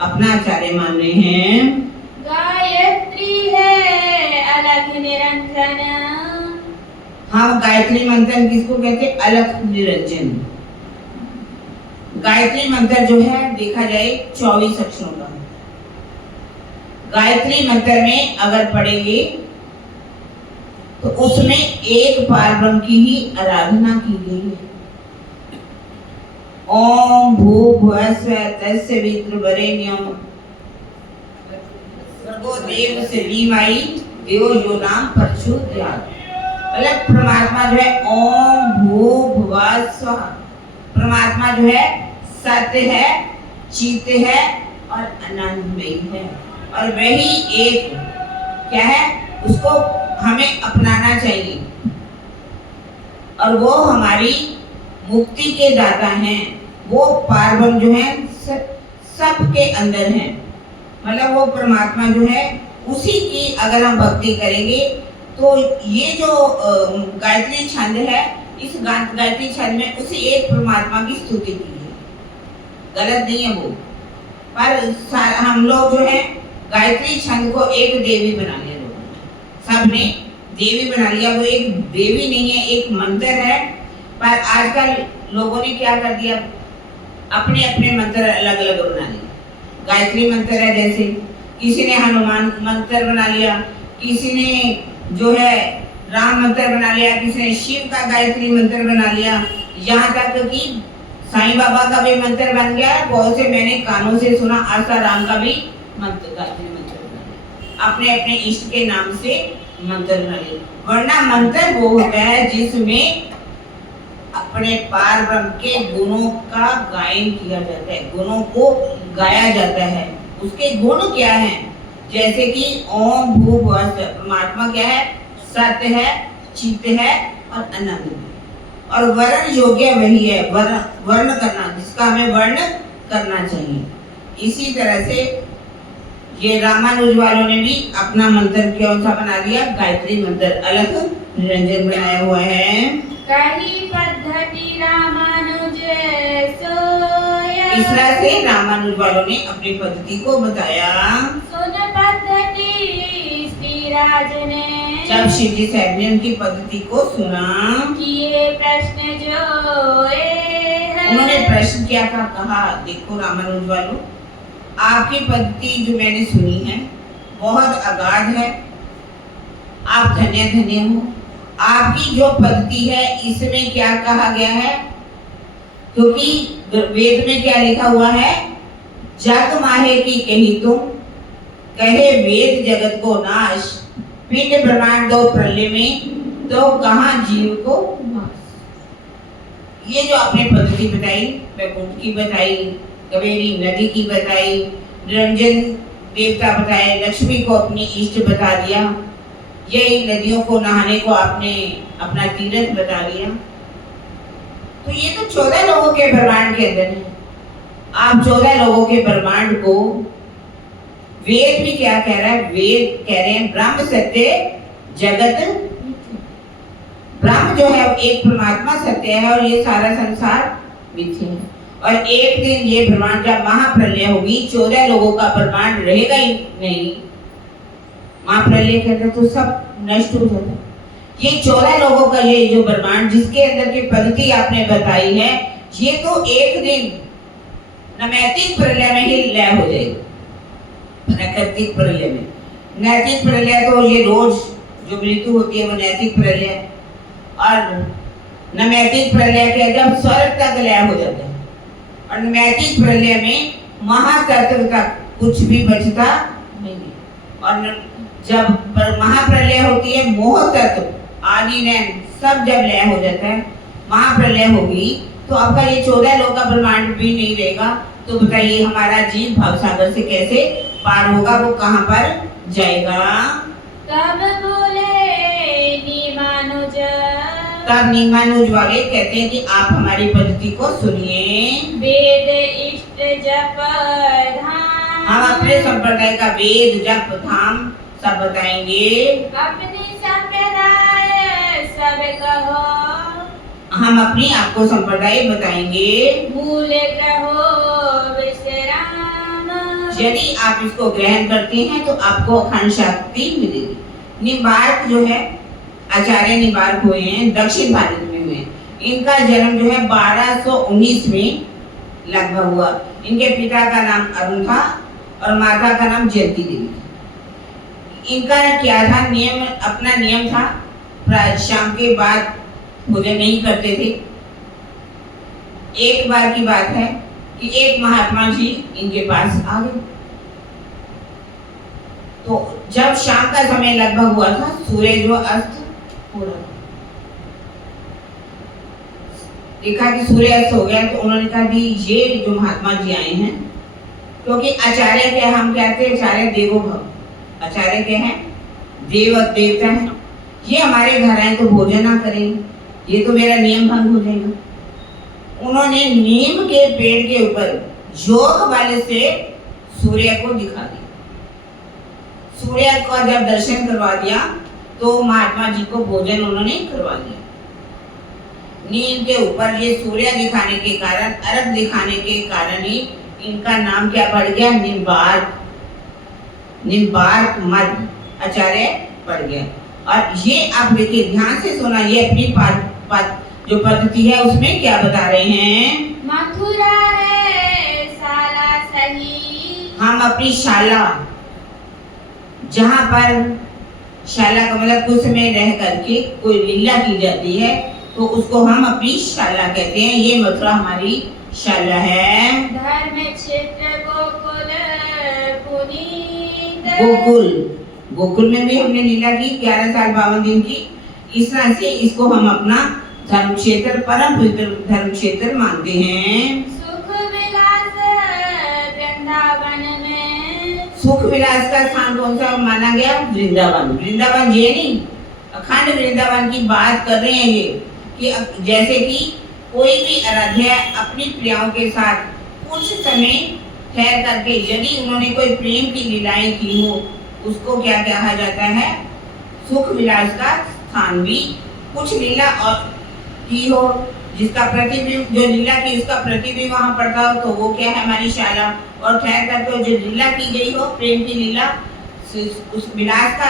अपना आचार्य मान रहे हैं। गायत्री है अलख निरंजन। हाँ, गायत्री मंत्र किसको कहते हैं? अलख निरंजन। गायत्री मंत्र जो है देखा जाए 24 अक्षरों का। गायत्री मंत्र में अगर पढ़ेंगे तो उसमें एक पारब्रह्म की ही आराधना की गई है। ओम भूर्भुवः स्वः तस्य वितुर्वरेण्यं भर्गो देवस्य धीमहि धियो यो न प्रचोदयात्। मतलब परमात्मा जो है ओम भूर्भुवः स्वः, परमात्मा जो है सत्य है, चित है और आनंदमयी है। और वही एक क्या है, उसको हमें अपनाना चाहिए। और वो हमारी मुक्ति के दाता हैं। वो पारब्रह्म जो है सबके अंदर है। मतलब वो परमात्मा जो है उसी की अगर हम भक्ति करेंगे तो ये जो गायत्री छंद है, इस गायत्री छंद में उसी एक परमात्मा की स्तुति की है। गलत नहीं है वो। पर हम लोग जो है गायत्री छंद को एक देवी बना लिया लोगों ने, सबने देवी बना लिया। वो एक देवी नहीं है, एक मंत्र है। पर आजकल लोगों ने क्या कर दिया, अपने अपने मंत्र अलग अलग बना लिए। गायत्री मंत्र है, जैसे किसी ने हनुमान मंत्र बना लिया, किसी ने जो है राम मंत्र बना लिया, किसी ने शिव का गायत्री मंत्र बना लिया। यहाँ तक कि साईं बाबा का भी मंत्र बन गया। बहुत से मैंने कानों से सुना, आशा राम का भी मंत्र, गायत्री मंत्र बना लिया। अपने अपने इष्ट के नाम से मंत्र बना लिया। वरना मंत्र वो होता है जिसमें अपने पार ब्रह्म के गुणों का गायन किया जाता है, गुणों को गाया जाता है। उसके गुण क्या हैं? जैसे कि ओम भूर्भुवः स्वः, परमात्मा क्या है? सत्य है, चित है और आनंद है। और वर्ण योग्य वही है, वर्ण करना, जिसका हमें वर्ण करना चाहिए। इसी तरह से ये रामानुज वालों ने भी अपना मंत्र कौन सा बना दिया? गायत्री मंत्र अलख निरंजन बनाया हुआ है। कही पद्धति रामानुज सोया। इस तरह से रामानुज वालों ने अपनी पद्धति को बताया। सुन पद्धति श्रीराज ने। जब शिव जी साहब ने उनकी पद्धति को सुना, किए प्रश्न जो उन्होंने प्रश्न क्या कहा? देखो रामानुज वालों, आपकी पद्धति जो मैंने सुनी है बहुत अगाध है। आप धन्य धन्य हो। आपकी जो पद्धति है इसमें क्या कहा गया है? क्योंकि वेद में क्या लिखा हुआ है? जग माहे की कही तुम, कहे वेद जगत को नाश, पिंड ब्रह्मांड दो प्रलय में, तो कहाँ जीव को नाश। ये जो आपने पद्धति बताई, वैकुंठ की बताई, कावेरी नदी की बताई, निरंजन देवता बताए, लक्ष्मी को अपनी इष्ट बता दिया, यही नदियों को नहाने को आपने अपना तीर्थ बता दिया। तो ये तो 14 लोगों के ब्रह्मांड के अंदर है। आप 14 लोगों के ब्रह्मांड को वेद भी क्या कह रहा है? वेद कह रहे हैं ब्रह्म सत्य जगत मिथ्या। ब्रह्म जो है एक परमात्मा सत्य है और ये सारा संसार मिथ्या है। और एक दिन ये ब्रह्मांड जब महाप्रलय होगी, 14 लोगों का ब्रह्मांड रहेगा ही नहीं। महाप्रलय कहते तो सब नष्ट हो जाता। ये 14 लोगों का ये जो ब्रह्मांड जिसके अंदर की पद्धति आपने बताई है, ये तो एक दिन नैतिक प्रलय में ही लय हो जाएगी। प्राकृतिक प्रलय में, नैतिक प्रलय तो ये रोज जो मृत्यु होती है वो नैतिक प्रलय। और नैतिक प्रलय के जब स्वर्ग तक लय हो जाता है, और नैतिक प्रलय में महातत्व तक कुछ भी बचता नहीं है। और जब महाप्रलय होती है, मोह तत्व आदि नैन सब जब लय हो जाता है, महाप्रलय होगी, तो आपका ये 14 लोक का ब्रह्मांड भी नहीं रहेगा। तो बताइए हमारा जीव भवसागर से कैसे पार होगा, वो कहाँ पर जाएगा? तब बोले निमानुज, तब निमानुज वाले कहते हैं कि आप हमारी पद्धति को सुनिए। वेद इष्ट जप धाम, हम अपने संप्रदाय का वेद जप धाम सब बताएंगे। अपनी संप्रदाय सब कहो, हम अपनी आपको संप्रदाय बताएंगे। मूल ग्रहो विश्राम, यदि आप इसको ग्रहण करते हैं तो आपको अखंड शक्ति मिलेगी। निम्बार्क जो है, आचार्य निम्बार्क हुए हैं, दक्षिण भारत में हुए। इनका जन्म जो है 1219 में लगभग हुआ। इनके पिता का नाम अरुण था और माता का नाम जयंती देवी था। इनका क्या था नियम, अपना नियम था, शाम के बाद भोजन नहीं करते थे। एक बार की बात है कि एक महात्मा जी इनके पास आ गए। तो जब शाम का समय लगभग हुआ था, सूर्य जो अस्त हो रहा था, देखा कि सूर्य अस्त हो गया, तो उन्होंने कहा कि ये जो महात्मा जी आए हैं, क्योंकि आचार्य क्या, हम कहते हैं आचार्य देवो भव, आचार्य क्या है, देव देवता है, ये हमारे घर आए तो भोजन ना करें, ये तो मेरा नियम भंग हो जाएगा। उन्होंने नीम के पेड़ के ऊपर योग बल से सूर्य को दिखा दिया। सूर्य का जब दर्शन करवा दिया तो महात्मा जी को भोजन उन्होंने करवा दिया। नीम के ऊपर ये सूर्य दिखाने के कारण, अर्घ दिखाने के कारण ही इनका नाम क्या पड़ गया, निम्बार्क, निम्बार्क मध्य आचार्य पड़ गया। और ये आप देखिए ध्यान से सुना, ये अपनी जो पद्धति है उसमें क्या बता रहे हैं, मथुरा है शाला सही, हम अपनी शाला, जहाँ पर शाला का मतलब कुछ समय रह करके कोई लीला की जाती है तो उसको हम अपनी शाला कहते हैं। ये मथुरा हमारी शाला है। धर्म क्षेत्र गोकुल पुनीत, गोकुल, गोकुल में भी हमने लीला की 11 साल 52 दिन की। इस तरह से इसको हम अपना धर्म क्षेत्र, परम पवित्र धर्म क्षेत्र मानते हैं। सुख विलास वृंदावन में, सुख विलास का स्थान कौन सा माना गया, वृंदावन। वृंदावन ये नहीं, अखंड वृंदावन की बात कर रहे हैं ये, कि जैसे कि कोई भी आराध्य अपनी प्रियाओं के साथ कुछ समय ठहर करके यदि उन्होंने कोई प्रेम की लीलाएं की हो, उसको क्या कहा जाता है, सुख विलास का स्थान। भी कुछ लीला और की हो जिसका प्रतिबिंब, जो लीला की उसका प्रतिबिंब वहाँ पड़ता हो, तो वो क्या है, हमारी शाला। और ठहर करके जो लीला की गई हो, प्रेम की लीला, उस विलास का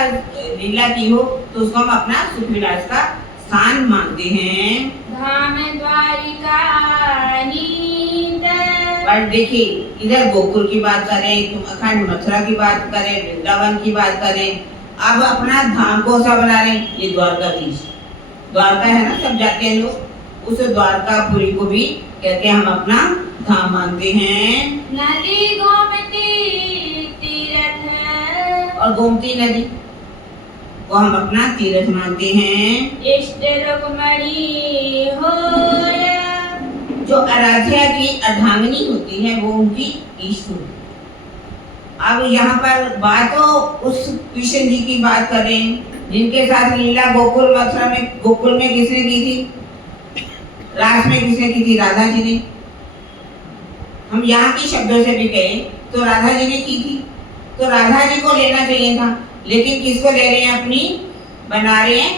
लीला की हो, तो उसको हम अपना सुख विलास का स्थान मानते हैं। धाम द्वारिका नींद, पर देखिए इधर गोकुल की बात करें, तुम अखंड मथुरा की बात करें, वृंदावन की बात करें, अब अपना धाम को सा बना रहे हैं, ये द्वारकाधीश, द्वारका है ना, सब जाते हैं लोग, उस द्वारकापुरी को भी कहते हैं हम अपना धाम मानते हैं। नदी गोमती तीर्थ, और गोमती नदी को हम अपना तीर्थ मानते हैं। इष्ट रुक्मणी होया, जो आराध्या की अर्धांगिनी होती है वो उनकी इष्ट होती है। अब यहाँ पर बात तो उस कृष्ण जी की बात करें जिनके साथ लीला गोकुल मथुरा में, गोकुल में किसने की थी, रास में किसने की थी, राधा जी ने। हम यहाँ की शब्दों से भी कहें तो राधा जी ने की थी, तो राधा जी को लेना चाहिए था, लेकिन किसको ले रहे हैं, अपनी बना रहे हैं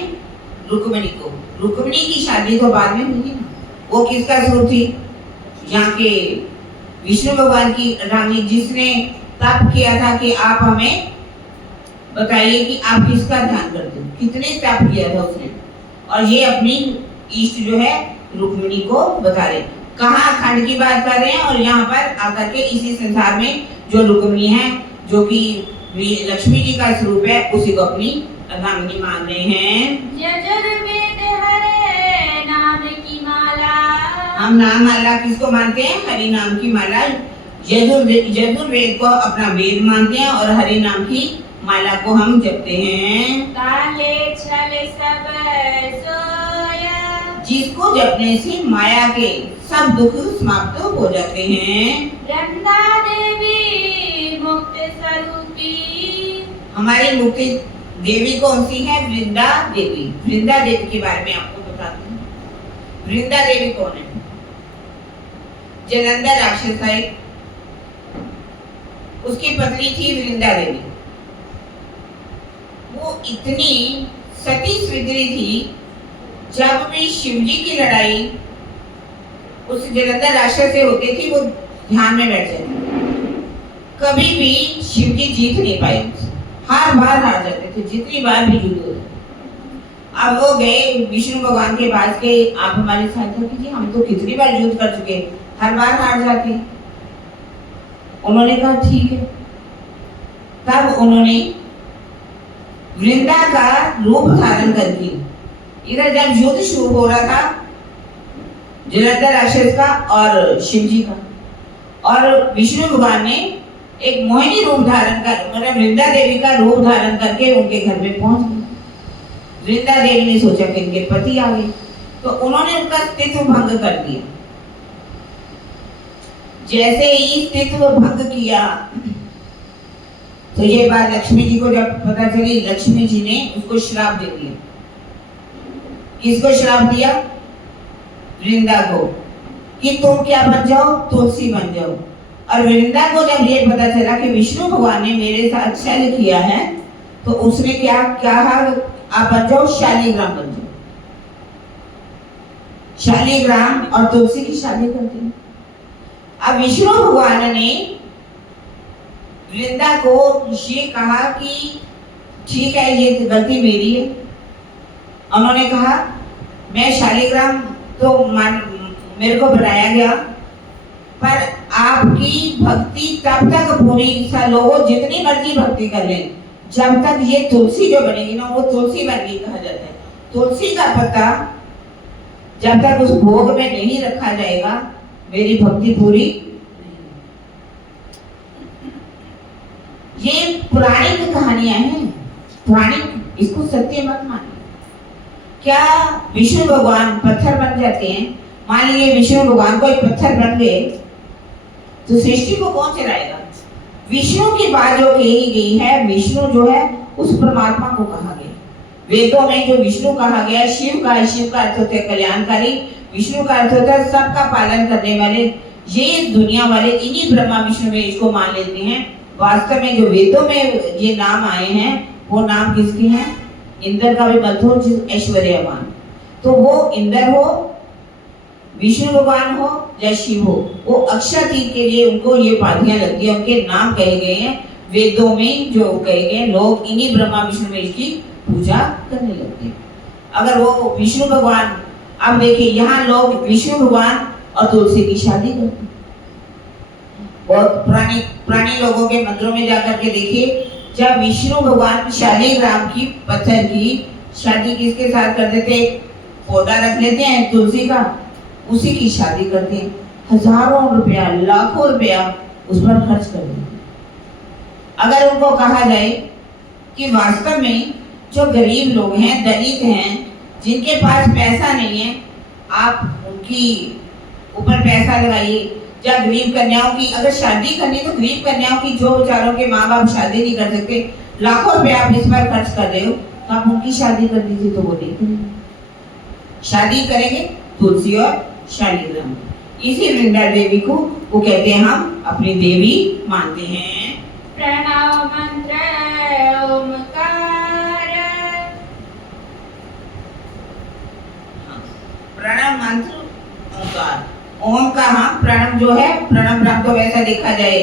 रुक्मिणी को। रुक्मिणी की शादी तो बाद में हुई ना, वो किसका स्वरूप थी, यहाँ के विष्णु भगवान की रानी, जिसने तप किया था कि आप हमें बताइए कि आप किसका ध्यान करते हो, कितने तप किया था उसने। और ये अपनी इष्ट जो है रुक्मिणी को बता रहे, कहाँ खंड की बात कर रहे हैं, और यहाँ पर आकर के इसी संसार में जो रुक्मिणी है, जो कि लक्ष्मी जी का स्वरूप है, उसी को अपनी अर्धांगिनी मान रहे हैं। यजुर्वेद हरे नाम की माला, हम नाम माला किसको मानते हैं, हरि नाम की माला। यजुर्वेद को अपना वेद मानते हैं और हरि नाम की माला को हम जपते हैं। काले छल सब सोया, जिसको जपने से माया के सब दुख समाप्त हो जाते हैं। वृंदा देवी मुक्त स्वरूपी। हमारी मुक्ति देवी कौन सी है? वृंदा देवी। वृंदा देवी के बारे में आपको बताती हूँ। वृंदा देवी कौन है? जलंधर राक्षस था एक, उसकी पत्नी थी वृंदा देवी। वो इतनी सती स्वीत्री थी, जब भी शिवजी की लड़ाई उस जलंधर राक्षस से होती थी, वो ध्यान में बैठ जाती। कभी भी शिवजी जीत नहीं पाए, हर बार हार जाते थे, जितनी बार भी युद्ध होता। अब वो गए विष्णु भगवान के पास के, आप हमारी सहायता कीजिए, हम तो कितनी बार युद्ध कर चुके, हर बार हार जाते। उन्होंने कहा ठीक है। तब उन्होंने वृंदा का रूप धारण करके, इधर जब युद्ध शुरू हो रहा था जलंधर राक्षस का और शिवजी का, और विष्णु भगवान ने एक मोहिनी रूप धारण कर, मतलब वृंदा देवी का रूप धारण करके उनके घर में पहुंच गए। वृंदा देवी ने सोचा कि इनके पति आ गए, तो उन्होंने उनका स्थित्व भंग कर दिया। जैसे ही स्थित्व भंग किया, तो ये बात लक्ष्मी जी को जब पता चली, लक्ष्मी जी ने उसको श्राप दे दिया। किसको श्राप दिया? वृंदा को, कि तुम क्या बन जाओ? तुलसी बन जाओ। और वृंदा को जब ये पता चला कि विष्णु भगवान ने मेरे साथ छल किया है, तो उसने क्या कहा? आप बन जाओ शालिग्राम बन जाओ। शालिग्राम और तुलसी की शादी कर दी। अब विष्णु भगवान ने वृंदा को ये कहा कि ठीक है, ये गलती मेरी है। उन्होंने कहा मैं शालिग्राम तो मेरे को बनाया गया, पर आपकी भक्ति तब तक पूरी, लोगों जितनी मर्जी भक्ति कर लें, जब तक ये तुलसी जो बनेगी ना, वो तुलसी बन गई कहा जाता है। तुलसी का पत्ता जब तक उस भोग में नहीं रखा जाएगा, मेरी भक्ति पूरी। ये पुराणिक कहानियां हैं, पुराणिक, इसको सत्य मत मानिए। क्या विष्णु भगवान पत्थर बन जाते हैं? मान लीजिए विष्णु भगवान कोई पत्थर बन गए, तो सृष्टि को कौन चलाएगा? विष्णु की बात जो कही गई है, विष्णु जो है उस परमात्मा को कहा गया। वेदों में जो विष्णु कहा गया, शिव का अर्थ होता है कल्याणकारी, विष्णु का अर्थ होता है सबका पालन करने वाले। ये दुनिया वाले इन्हीं ब्रह्मा विष्णु में इसको मान लेते हैं। वास्तव में जो वेदों में ये नाम आए हैं, वो नाम किसके हैं? इंद्र का भी मत हो, ऐश्वर्यवान। तो वो इंद्र हो, विष्णु भगवान हो या शिव हो, वो अक्षय तीर के लिए उनको ये उपाधियां लगती है, उनके नाम कहे गए हैं वेदों में, जो कहे गए। लोग इन्हीं ब्रह्मा विष्णु में इसकी पूजा करने लगते हैं। अगर वो विष्णु भगवान, अब देखिए यहाँ लोग विष्णु भगवान और तुलसी की शादी करते हैं। बहुत पुराने लोगों के मंदिरों में जाकर के देखिए, जब विष्णु भगवान शालिग्राम की पत्थर की शादी किसके साथ कर देते? पौधा रख लेते हैं तुलसी का, उसी की शादी करते हैं। हजारों रुपया, लाखों रुपया उस पर खर्च कर देते हैं। अगर उनको कहा जाए कि वास्तव में जो गरीब लोग हैं, दलित हैं, जिनके पास पैसा नहीं है, आप उनकी ऊपर पैसा लगाइए। या गरीब कन्याओं की अगर शादी करनी, तो गरीब कन्याओं की जो बेचारों के माँ बाप शादी नहीं कर सकते, लाखों रुपया आप इस पर खर्च कर रहे हो, तो आप उनकी शादी कर दीजिए। तो वो नहीं करेंगे, शादी करेंगे तुलसी और शालिग्राम। इसी वृंदा देवी को वो कहते हैं हम अपनी देवी मानते हैं। प्रणव मंत्र ओमकार। प्रणव मंत्र ओमकार। ओम का हम प्रणव जो है, प्रणव ब्रह्म तो वैसा देखा जाए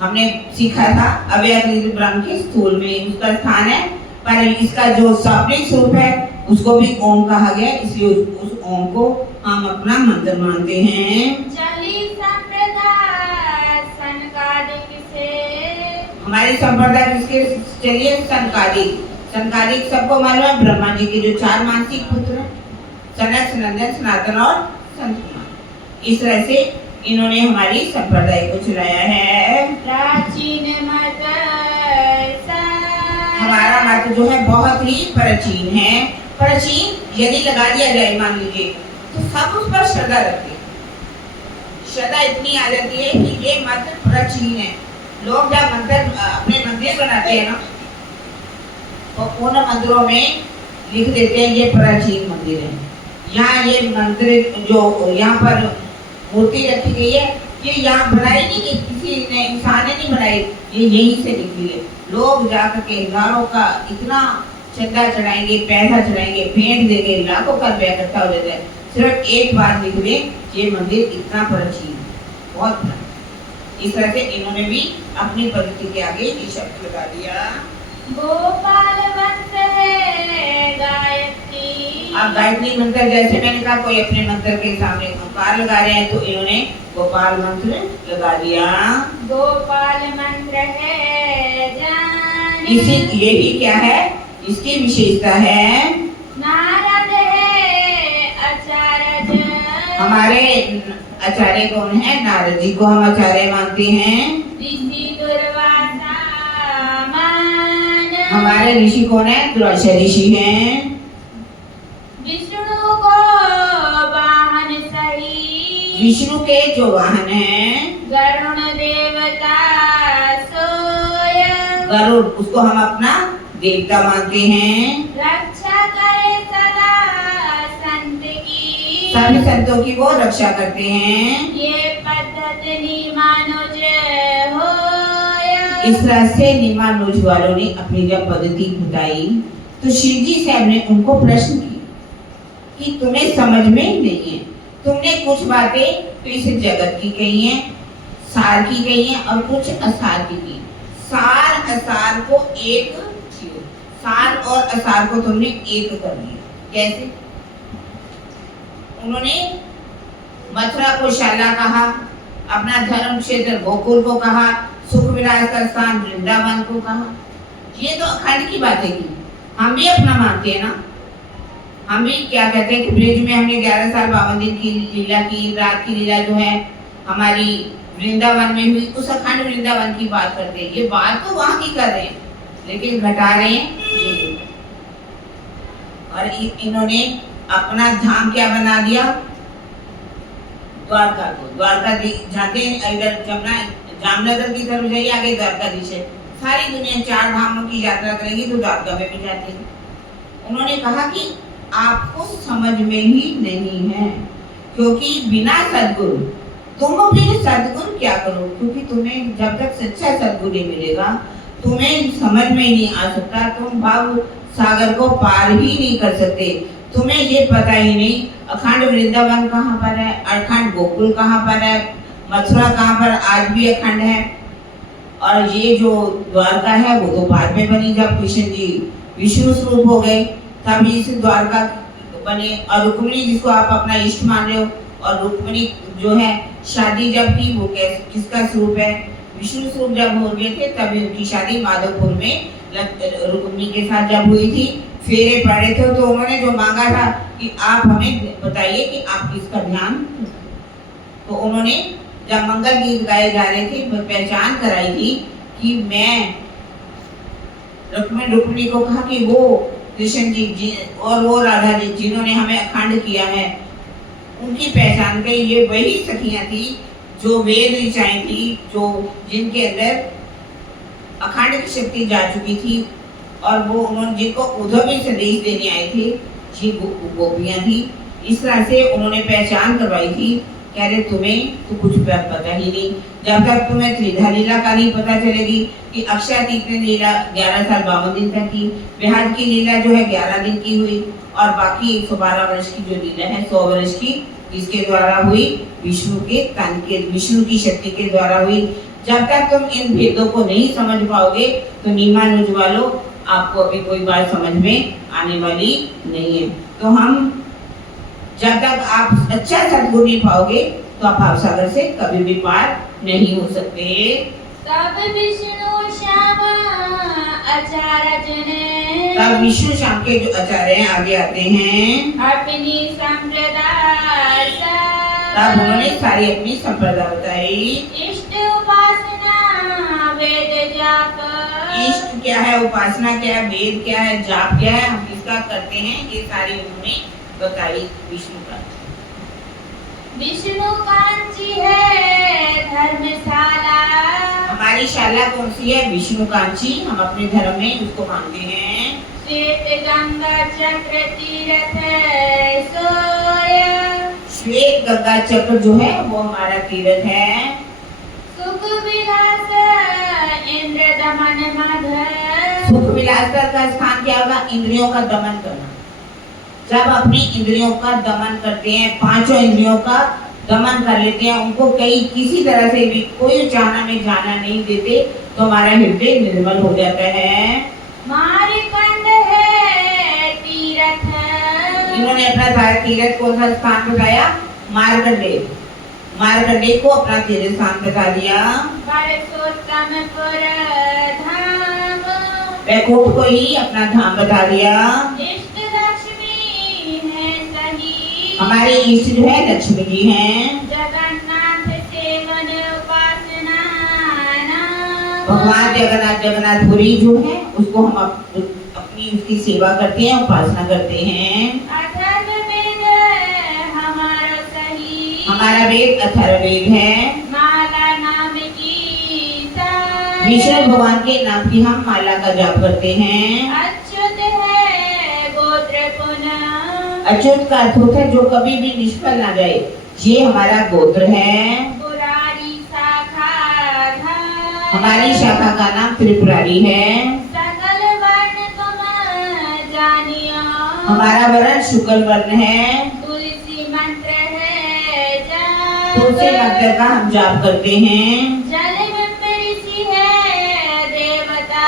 हमने सीखा था अव्यक्त ब्रह्म के स्थूल में उसका स्थान है, पर इसका जो स्वाप्निक स्वरूप है उसको भी ओम कहा गया, इसलिए उस ओम को हम अपना मंत्र मानते हैं। चली संप्रदाय सनकादिक से। हमारी संप्रदाय किसके चलिए? सनकादिक। सनकादिक सबको मालूम है, ब्रह्मा जी के जो 4 मानसिक पुत्र हैं, सनक, सनंदन, सनातन और संत। इस तरह से इन्होंने हमारी संप्रदाय को चलाया है। प्राचीन मत हमारा मत जो है बहुत ही प्राचीन है। प्राचीन यदि लगा दिया जाए मान लीजिए, तो सब उस पर श्रद्धा रखते हैं। श्रद्धा इतनी आ जाती है कि ये मंत्र प्राचीन है। लोग जब मंत्र अपने मंदिर बनाते हैं ना, तो उन मंदिरों में लिख देते हैं ये प्राचीन मंदिर है। यहाँ ये मंदिर जो यहाँ पर मूर्ति रखी गई है, ये यहाँ बनाई नहीं गई, किसी ने इंसान ने नहीं बनाई, ये यहीं से निकली है। लोग जाकर के हजारों का इतना चंदा चढ़ाएंगे, पैसा चढ़ाएंगे, भेंट देंगे, लाखों का रुपया इकट्ठा हो जाता है, सिर्फ एक बार लिख दें ये मंदिर इतना प्राचीन, बहुत प्राचीन। इस तरह से इन्होंने भी अपनी पद्धति के आगे ये शब्द लगा दिया। गोपाल मंत्र है गायत्री। अब गायत्री मंत्र, जैसे मैंने कहा कोई अपने मंत्र के सामने ओंकार लगा रहे हैं, तो इन्होंने गोपाल मंत्र लगा दिया। गोपाल मंत्र है जान। इसी ये भी क्या है, इसकी विशेषता है। नारद है आचार्य। हमारे आचार्य कौन है? नारद जी को हम आचार्य मानते हैं। ऋषि दुर्वासा मान। हमारे ऋषि कौन है? दुर्वासा ऋषि हैं। विष्णु को वाहन सही। विष्णु के जो वाहन हैं, गरुण देवता सोय। गरुड़, उसको हम अपना देवता मानते हैं। रक्षा करे सदा संत की। सभी संतों की वो रक्षा करते हैं। ये पद्धति निमानुज होय। इस तरह से निमानुज वालों ने अपनी जब पद्धति बताई, तो शिव जी साहब ने उनको प्रश्न किया कि तुम्हें समझ में नहीं है, तुमने कुछ बातें तो इस जगत की कही हैं, सार की कही हैं, और कुछ असार की कही। सार असार को एक, सार और असार को तुमने एक कर दिया। कैसे? उन्होंने मथुरा को शाला कहा, अपना धर्म क्षेत्र गोकुल को कहा, सुख विलास का स्थान वृंदावन को कहा। ये तो अखंड की बातें की। हम भी अपना मानते हैं ना, हम भी क्या कहते हैं कि ब्रिज में हमने 11 साल 52 दिन की लीला की, रात की लीला जो है हमारी वृंदावन में हुई, उस अखंड वृंदावन की बात करते हैं। ये बात तो वहां की कर रहे हैं, लेकिन घटा रहे हैं ये। और इन्होंने अपना धाम क्या बना दिया? द्वारका को। द्वारका जाते हैं, इधर जमुना जामनगर की तरफ जाइए, आगे द्वारकाधीश है। सारी दुनिया 4 धामों की यात्रा करेगी तो द्वारका में भी जाती है। उन्होंने कहा कि आपको समझ में ही नहीं है, क्योंकि बिना सद्गुरु तुम भी सद्गुरु क्या करो, क्योंकि तुम्हें जब तक सच्चा सद्गुरु नहीं मिलेगा, तुम्हें समझ में नहीं आ सकता, तुम भाव सागर को पार ही नहीं कर सकते। तुम्हें ये पता ही नहीं अखंड वृंदावन कहाँ पर है, अखंड गोकुल कहाँ पर है, मथुरा कहाँ पर आज भी अखंड है, और ये जो द्वारका है वो तो बाद में बनी, जब कृष्ण जी विष्णु स्वरूप हो गए तभी इस द्वारका बने। और रुक्मिणी जिसको आप अपना इष्ट मान रहे हो, और रुक्मिणी जो है शादी जब की वो किसका स्वरूप है? विष्णु स्वरूप जब हो गए थे तभी उनकी शादी माधोपुर में रुक्मिणी के साथ जब हुई थी। फेरे पड़े थे तो उन्होंने जो मांगा था कि आप हमें बताइए कि आप किसका ध्यान, तो उन्होंने जब मंगल गीत गाए जा रहे थे पहचान कराई थी कि मैं रुक्मिणी को कहा कि वो कृष्ण जी और वो राधा जी जिन्होंने हमें अखंड किया है, उनकी पहचान करी। ये वही सखियां थी जो वेद ऋचाएं थी, जो जिनके अंदर अखंड की शक्ति जा चुकी थी, और वो उन्होंने जिनको उद्धव भी संदेश देने आए थे, जी गोपियां थी। इस तरह से उन्होंने पहचान करवाई थी। कह रहे तुम्हें तो कुछ पता ही नहीं, जब तक तुम्हें त्रिधा लीला का नहीं पता चलेगी कि अक्षय तीर्थन लीला 11 साल 52 दिन तक की, बिहार की लीला जो है 11 दिन की हुई, और बाकी 112 वर्ष की जो लीला है 100 वर्ष की, इसके द्वारा हुई, विष्णु के तन के, विष्णु की शक्ति के द्वारा हुई। जब तक तुम इन भेदों को नहीं समझ पाओगे तो निमानुज वालों आपको अभी कोई बात समझ में आने वाली नहीं है। तो हम जब तक आप अच्छा सद्गुरु नहीं पाओगे तो आप भावसागर से कभी भी पार नहीं हो सकते। तब विष्णु श्याम आचार्य ने, तब विष्णु श्याम के जो आचार्य हैं आगे आते हैं, अपनी संप्रदाय तब उन्होंने सारी अपनी संप्रदाय बताई। इष्ट उपासना वेद जाप, इष्ट क्या है, उपासना क्या है, वेद क्या है, जाप क्या है, हम किसका करते हैं, ये सारी उन्होंने बताई विष्णु का। विष्णु कांची है धर्मशाला, हमारी शाला कौन सी है, विष्णु कांची, हम अपने धर्म में उसको मानते हैं। श्वेत गंगा चक्र तीर्थ सोय, श्वेत गंगा चक्र जो है वो हमारा तीर्थ है। सुख विलास इंद्र दमन मध, सुख विलास का स्थान क्या होगा, इंद्रियों का दमन करना। जब अपनी इंद्रियों का दमन करते हैं, पांचों इंद्रियों का दमन कर लेते हैं, उनको कहीं किसी तरह से भी कोई चाहना में जाना नहीं देते, तो हमारा हृदय निर्मल हो जाता है। मारिकंड है तीर्थ, इन्होंने अपना सारा तीर्थ कौन सा स्थान बताया, मार्कंडेय, मार्कंडेय को अपना तीर्थ स्थान बता दिया। परशोत्तमपुर धाम, वैकुंठ को ही अपना धाम बता दिया। इष्ट लक्ष्मी है सही, हमारे इष्ट जो है लक्ष्मी जी हैं। जगन्नाथ सेवन उपासना नाम, भगवान जगन्नाथ, जगन्नाथपुरी जो है उसको हम अपनी उसकी सेवा करते हैं, उपासना करते हैं। अथर्ववेद हमारा सही, हमारा वेद अथर्ववेद है। माला नाम की सार, विष्णु भगवान के नाम की हम माला का जाप करते हैं। अच्युत है गोत्र पुनः, अच्युत का अर्थ होता है जो कभी भी निष्फल ना जाए, ये हमारा गोत्र है। पुरारी शाखा धार, हमारी शाखा का नाम त्रिपुरारी है। सकल वर्ण तुम जानियो, हमारा वर्ण शुक्ल वर्ण है। तुलसी मंत्र है जाप, तुलसी मंत्र का हम जाप करते हैं। जल में ऋषि है देवता,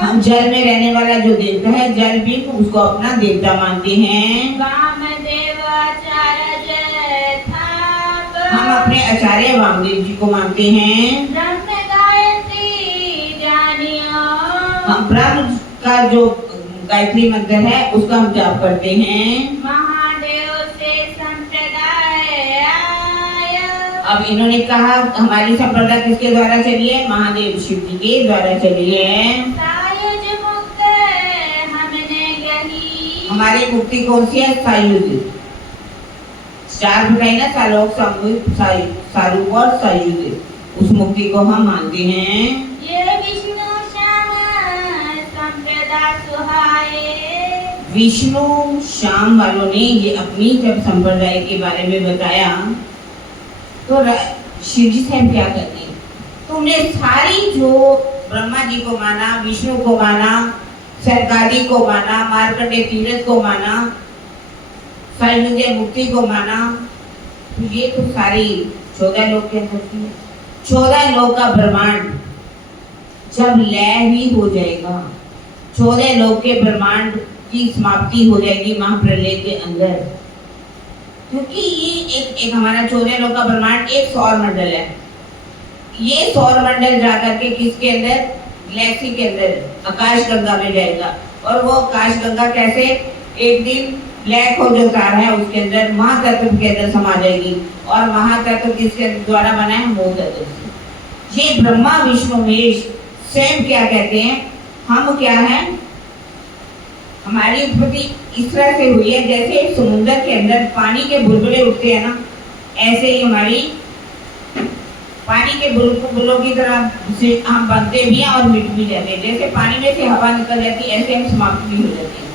हम जल में रहने वाला जो देवता है, जल भी उसको अपना देवता मानते हैं। वामदेव आचार्य थाप, हम अपने आचार्य वामदेव जी को मानते हैं। ब्रह्म गायत्री जानियो, हम ब्रह्म का जो गायत्री मंत्र है उसका हम जाप करते हैं। महादेव से संप्रदाय आया, अब इन्होंने कहा हमारी संप्रदाय किसके द्वारा चली है, महादेव शिव जी के द्वारा चली है। सायुज मुक्त हमने गही, हमारी मुक्ति कौन सी है, सायुज, चार बताई ना, सालोक, सामूहिक, सारूप और सायुज, उस मुक्ति को हम मानते हैं। ये विष्णु श्याम संप्रदाय सुहाए, विष्णु श्याम वालों ने ये अपनी जब संप्रदाय के बारे में बताया तो शिव जी से हम क्या करते हैं, तो उन्हें सारी जो ब्रह्मा जी को माना, विष्णु को माना, सरकारी को माना, मार्कंडेय तीर्थ को माना, सायुज्य मुक्ति को माना, तो ये तो सारी 14 लोक के अंदर की है। 14 लोक का ब्रह्मांड जब लय ही हो जाएगा, 14 लोक के ब्रह्मांड की समाप्ति हो जाएगी महाप्रलय के अंदर, क्योंकि ये एक हमारा 14 लोक का ब्रह्मांड एक सौर मंडल है। ये सौर मंडल जाकर के किसके अंदर, गैलेक्सी के अंदर आकाश गंगा में जाएगा, और वो आकाश गंगा कैसे एक दिन ब्लैक होल जो तारा है उसके अंदर महातत्व के अंदर समा जाएगी, और महातत्व किसके द्वारा बना है, मूल तत्व से। ये ब्रह्मा विष्णु महेश स्वयं क्या कहते हैं, हम क्या हैं, हमारी उत्पत्ति इस तरह से हुई है जैसे समुद्र के अंदर पानी के बुलबुले उठते हैं ना, ऐसे ही हमारी पानी के बुलबुलों की तरह से हम बनते भी हैं और मिट भी जाते हैं। जैसे पानी में से हवा निकल जाती है, ऐसे हम समाप्त भी हो जाते हैं।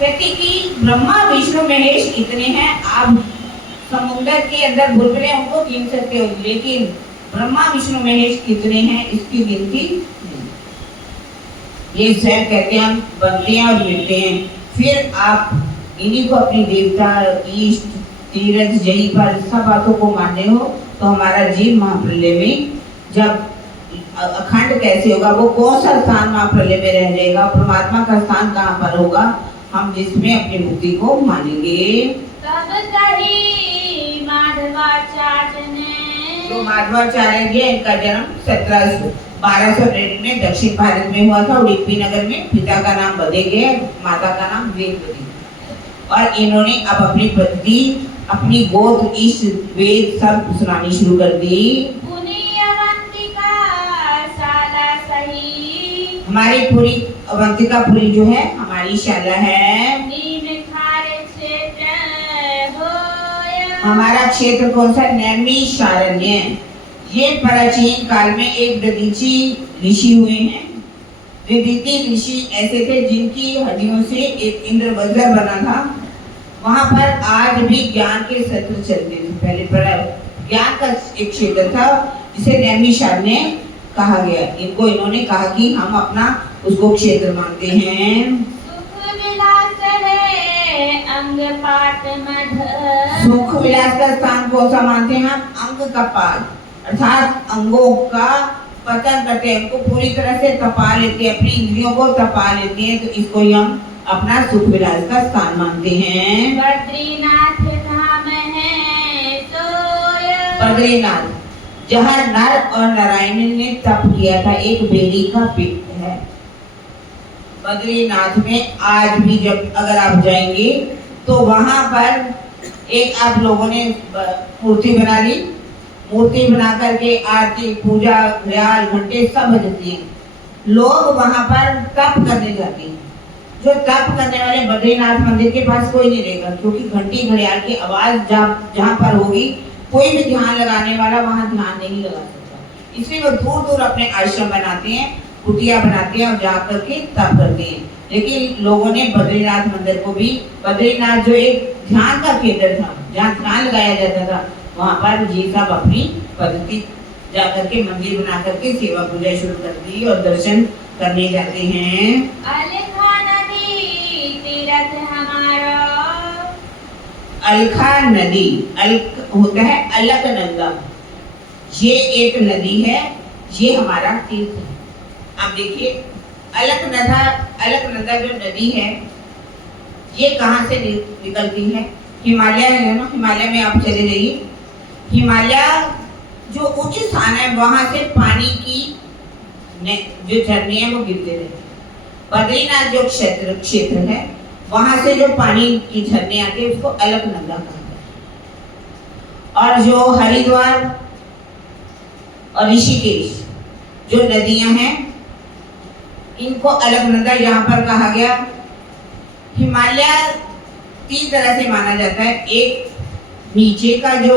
कहते कि ब्रह्मा विष्णु महेश इतने हैं, आप समुद्र के अंदर बुलबुले उनको गिन सकते हो, लेकिन ब्रह्मा विष्णु महेश कितने हैं इसकी गिनती नहीं। ये स्वयं कहते हैं हम बनते हैं और मिटते हैं। फिर आप इन्हीं को अपनी देवता, इष्ट, तीर्थ, जही पर सब बातों को मानते हो, तो हमारा जीव महाप्रलय में जब अखंड कैसे होगा, वो कौन सा स्थान महाप्रलय में रह जाएगा, परमात्मा का स्थान कहाँ पर होगा, हम जिसमें अपनी मुक्ति को मानेंगे। तब कही माधवाचार्य ने, तो माधवाचार्य जी, इनका जन्म 1200 में दक्षिण भारत में हुआ था, उडुपी नगर में। पिता का नाम बदेगे, माता का नाम वेदवती, और इन्होंने अब अपनी पद्धति, अपनी गोत्र, इष्ट, वेद सब सुनानी शुरू कर दी। पुण्यवंतिका शाला सही, हमारी पूरी अवंतिकापुरी जो है हमारी शाला है। निमिखारे क्षेत्र होय। हमारा क्षेत्र कौन सा? नैमिषारण्य। ये प्राचीन काल में एक दधीची ऋषि हुए हैं। दधीची ऋषि ऐसे थे जिनकी हड्डियों से एक इंद्रवज्र बना था। वहां पर आज भी ज्ञान के सत्र चलते थे। पहले ज्ञान का एक क्षेत्र था जिसे नैमिषारण्य कहा गया। इनको इन्होंने कहा कि हम अपना उसको क्षेत्र मानते हैं। सुख विलास है अंग पाट मध। सुख विलास का स्थान कौन सा मानते हैं हम? अंग का पाट, अर्थात अंगों का पतन करते हैं, उनको पूरी तरह से तपा लेते हैं, अपनी इंद्रियों को तपा लेते हैं, तो इसको ही हम अपना सुख विलास का स्थान मानते हैं। बद्रीनाथ धाम है सोय। बद्रीनाथ जहाँ नर और नारायण ने तप किया था, एक बेरी का पिंड है। बद्रीनाथ में आज भी जब अगर आप जाएंगे तो वहां पर एक आप लोगों ने मूर्ति बना ली। मूर्ति बना करके आरती पूजा घड़ियाल घंटे सब बजती हैं। लोग वहां पर तप करने जाते हैं। जो तप करने वाले बद्रीनाथ मंदिर के पास कोई नहीं रहेगा, क्योंकि घंटी घड़ियाल की आवाज जहाँ पर होगी कोई भी ध्यान लगाने वाला वहां ध्यान नहीं लगा सकता। इसलिए वो दूर दूर अपने आश्रम बनाते हैं, कुटिया बनाते हैं और जाकर के तप करते हैं। लेकिन लोगों ने बद्रीनाथ मंदिर को भी, बद्रीनाथ जो एक ध्यान का केंद्र था जहाँ ध्यान लगाया जाता था, वहां पर ये सब अपनी पद्धति जाकर के मंदिर बना करके सेवा पूजा शुरू कर दी और दर्शन करने जाते हैं। अलखा नदी तीरथ हमारा। अलखा नदी, अलख होता है अलकनंदा, ये एक नदी है, ये हमारा तीर्थ है। अब देखिए अलकनंदा जो नदी है ये कहाँ से निकलती है? हिमालय है ना, हिमालय में आप चले जाइए। हिमालय जो उच्च स्थान है वहां से पानी की जो झरने हैं वो गिरते रहते हैं। बद्रीनाथ जो क्षेत्र है वहां से जो पानी की झरने आते हैं उसको अलकनंदा कहा जाता है। और जो हरिद्वार और ऋषिकेश जो नदियां हैं इनको अलकनंदा यहाँ पर कहा गया। हिमालय 3 तरह से माना जाता है। एक नीचे का जो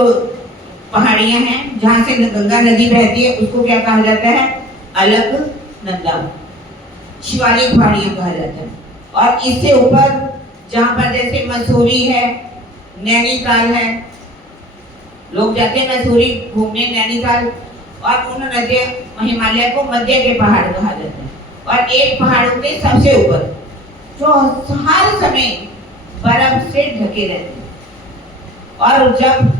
पहाड़ियां हैं जहाँ से गंगा नदी बहती है उसको क्या कहा जाता है? अलकनंदा, शिवालिक पहाड़ियां कहा जाता है। और इससे ऊपर जहाँ पर जैसे मसूरी है, नैनीताल है, लोग जाते हैं मसूरी घूमने नैनीताल, और उन नदियां हिमालय को मध्य के पहाड़ कहा जाता है। और एक पहाड़ के सबसे ऊपर जो हर समय बर्फ से ढके रहते हैं। और जब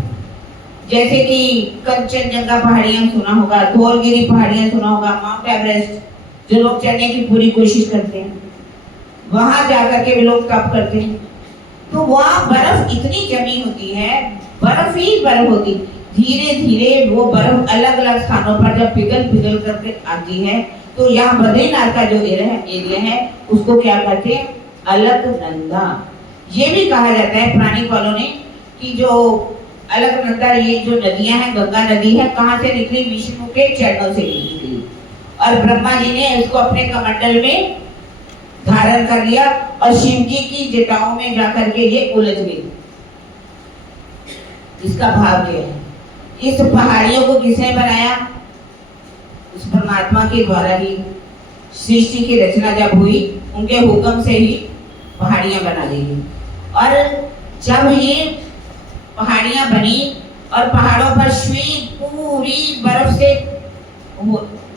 जैसे कि कंचनजंगा पहाड़ियां सुना होगा, धौलगिरी पहाड़ियां सुना होगा, माउंट एवरेस्ट जो लोग चढ़ने की पूरी कोशिश करते हैं, वहां जाकर के भी लोग तप करते हैं, तो वहां बर्फ इतनी जमी होती है, बर्फ ही बर्फ होती। धीरे धीरे वो बर्फ अलग अलग स्थानों पर जब पिघल करके आती है, तो यहाँ बद्रीनाथ का जो एरिया है उसको क्या कहते हैं? अलकनंदा। ये भी कहा जाता है प्राणिक वालों ने कि जो अलकनंदा ये जो नदियां हैं, गंगा नदी है, कहाँ से निकली? विष्णु के चरणों से निकली। और ब्रह्मा जी ने इसको अपने कमंडल में धारण कर लिया और शिव जी की जटाओं में जाकर के ये उलझ गई। इसका भाव क्या है? इस पहाड़ियों को किसने बनाया? उस परमात्मा के द्वारा ही। सृष्टि की रचना जब हुई उनके हुक्म से ही पहाड़ियां बना दी गई। और जब ये पहाड़ियां बनी और पहाड़ों पर श्वेत पूरी बर्फ से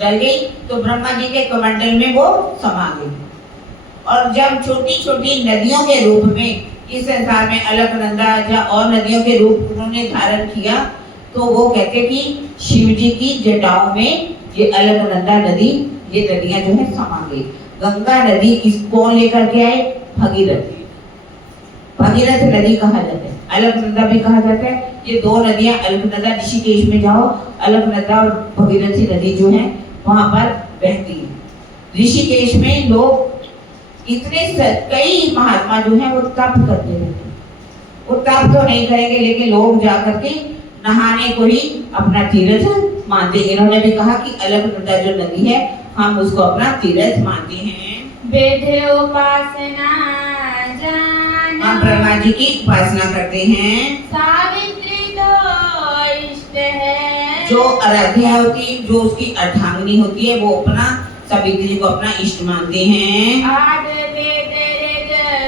डल गई, तो ब्रह्मा जी के कमंडल में वो समा गई। और जब छोटी छोटी नदियों के रूप में इस संसार में अलकनंदा या और नदियों के रूप उन्होंने धारण किया, तो वो कहते कि शिव जी की जटाओं में ये अलकनंदा नदी, ये नदियां जो है समा गई। गंगा नदी इसको लेकर के आए? भगीरथ। भगीरथ नदी कहा जाता है, अलकनंदा भी कहा जाता है। ये 2 नदियां, अलकनंदा ऋषिकेश में जाओ, अलकनंदा और भगीरथी नदी जो है वहां पर बहती है। ऋषिकेश में लोग इतने कई महात्मा जो हैं वो तप करते रहते हैं। वो तप तो नहीं करेंगे लेकिन लोग जाकर के नहाने को ही अपना तीर्थ मानते। इन्होंने भी कहा कि अलकनंदा जो नदी है हम उसको अपना तीर्थ मानते हैं। वेद उपासना जान हम ब्रह्मा जी की उपासना करते हैं। सावित्री तो इष्ट है। जो आराध्या होती, जो उसकी अर्धांगिनी होती है, वो अपना सावित्री को अपना इष्ट मानते हैं। आद वेद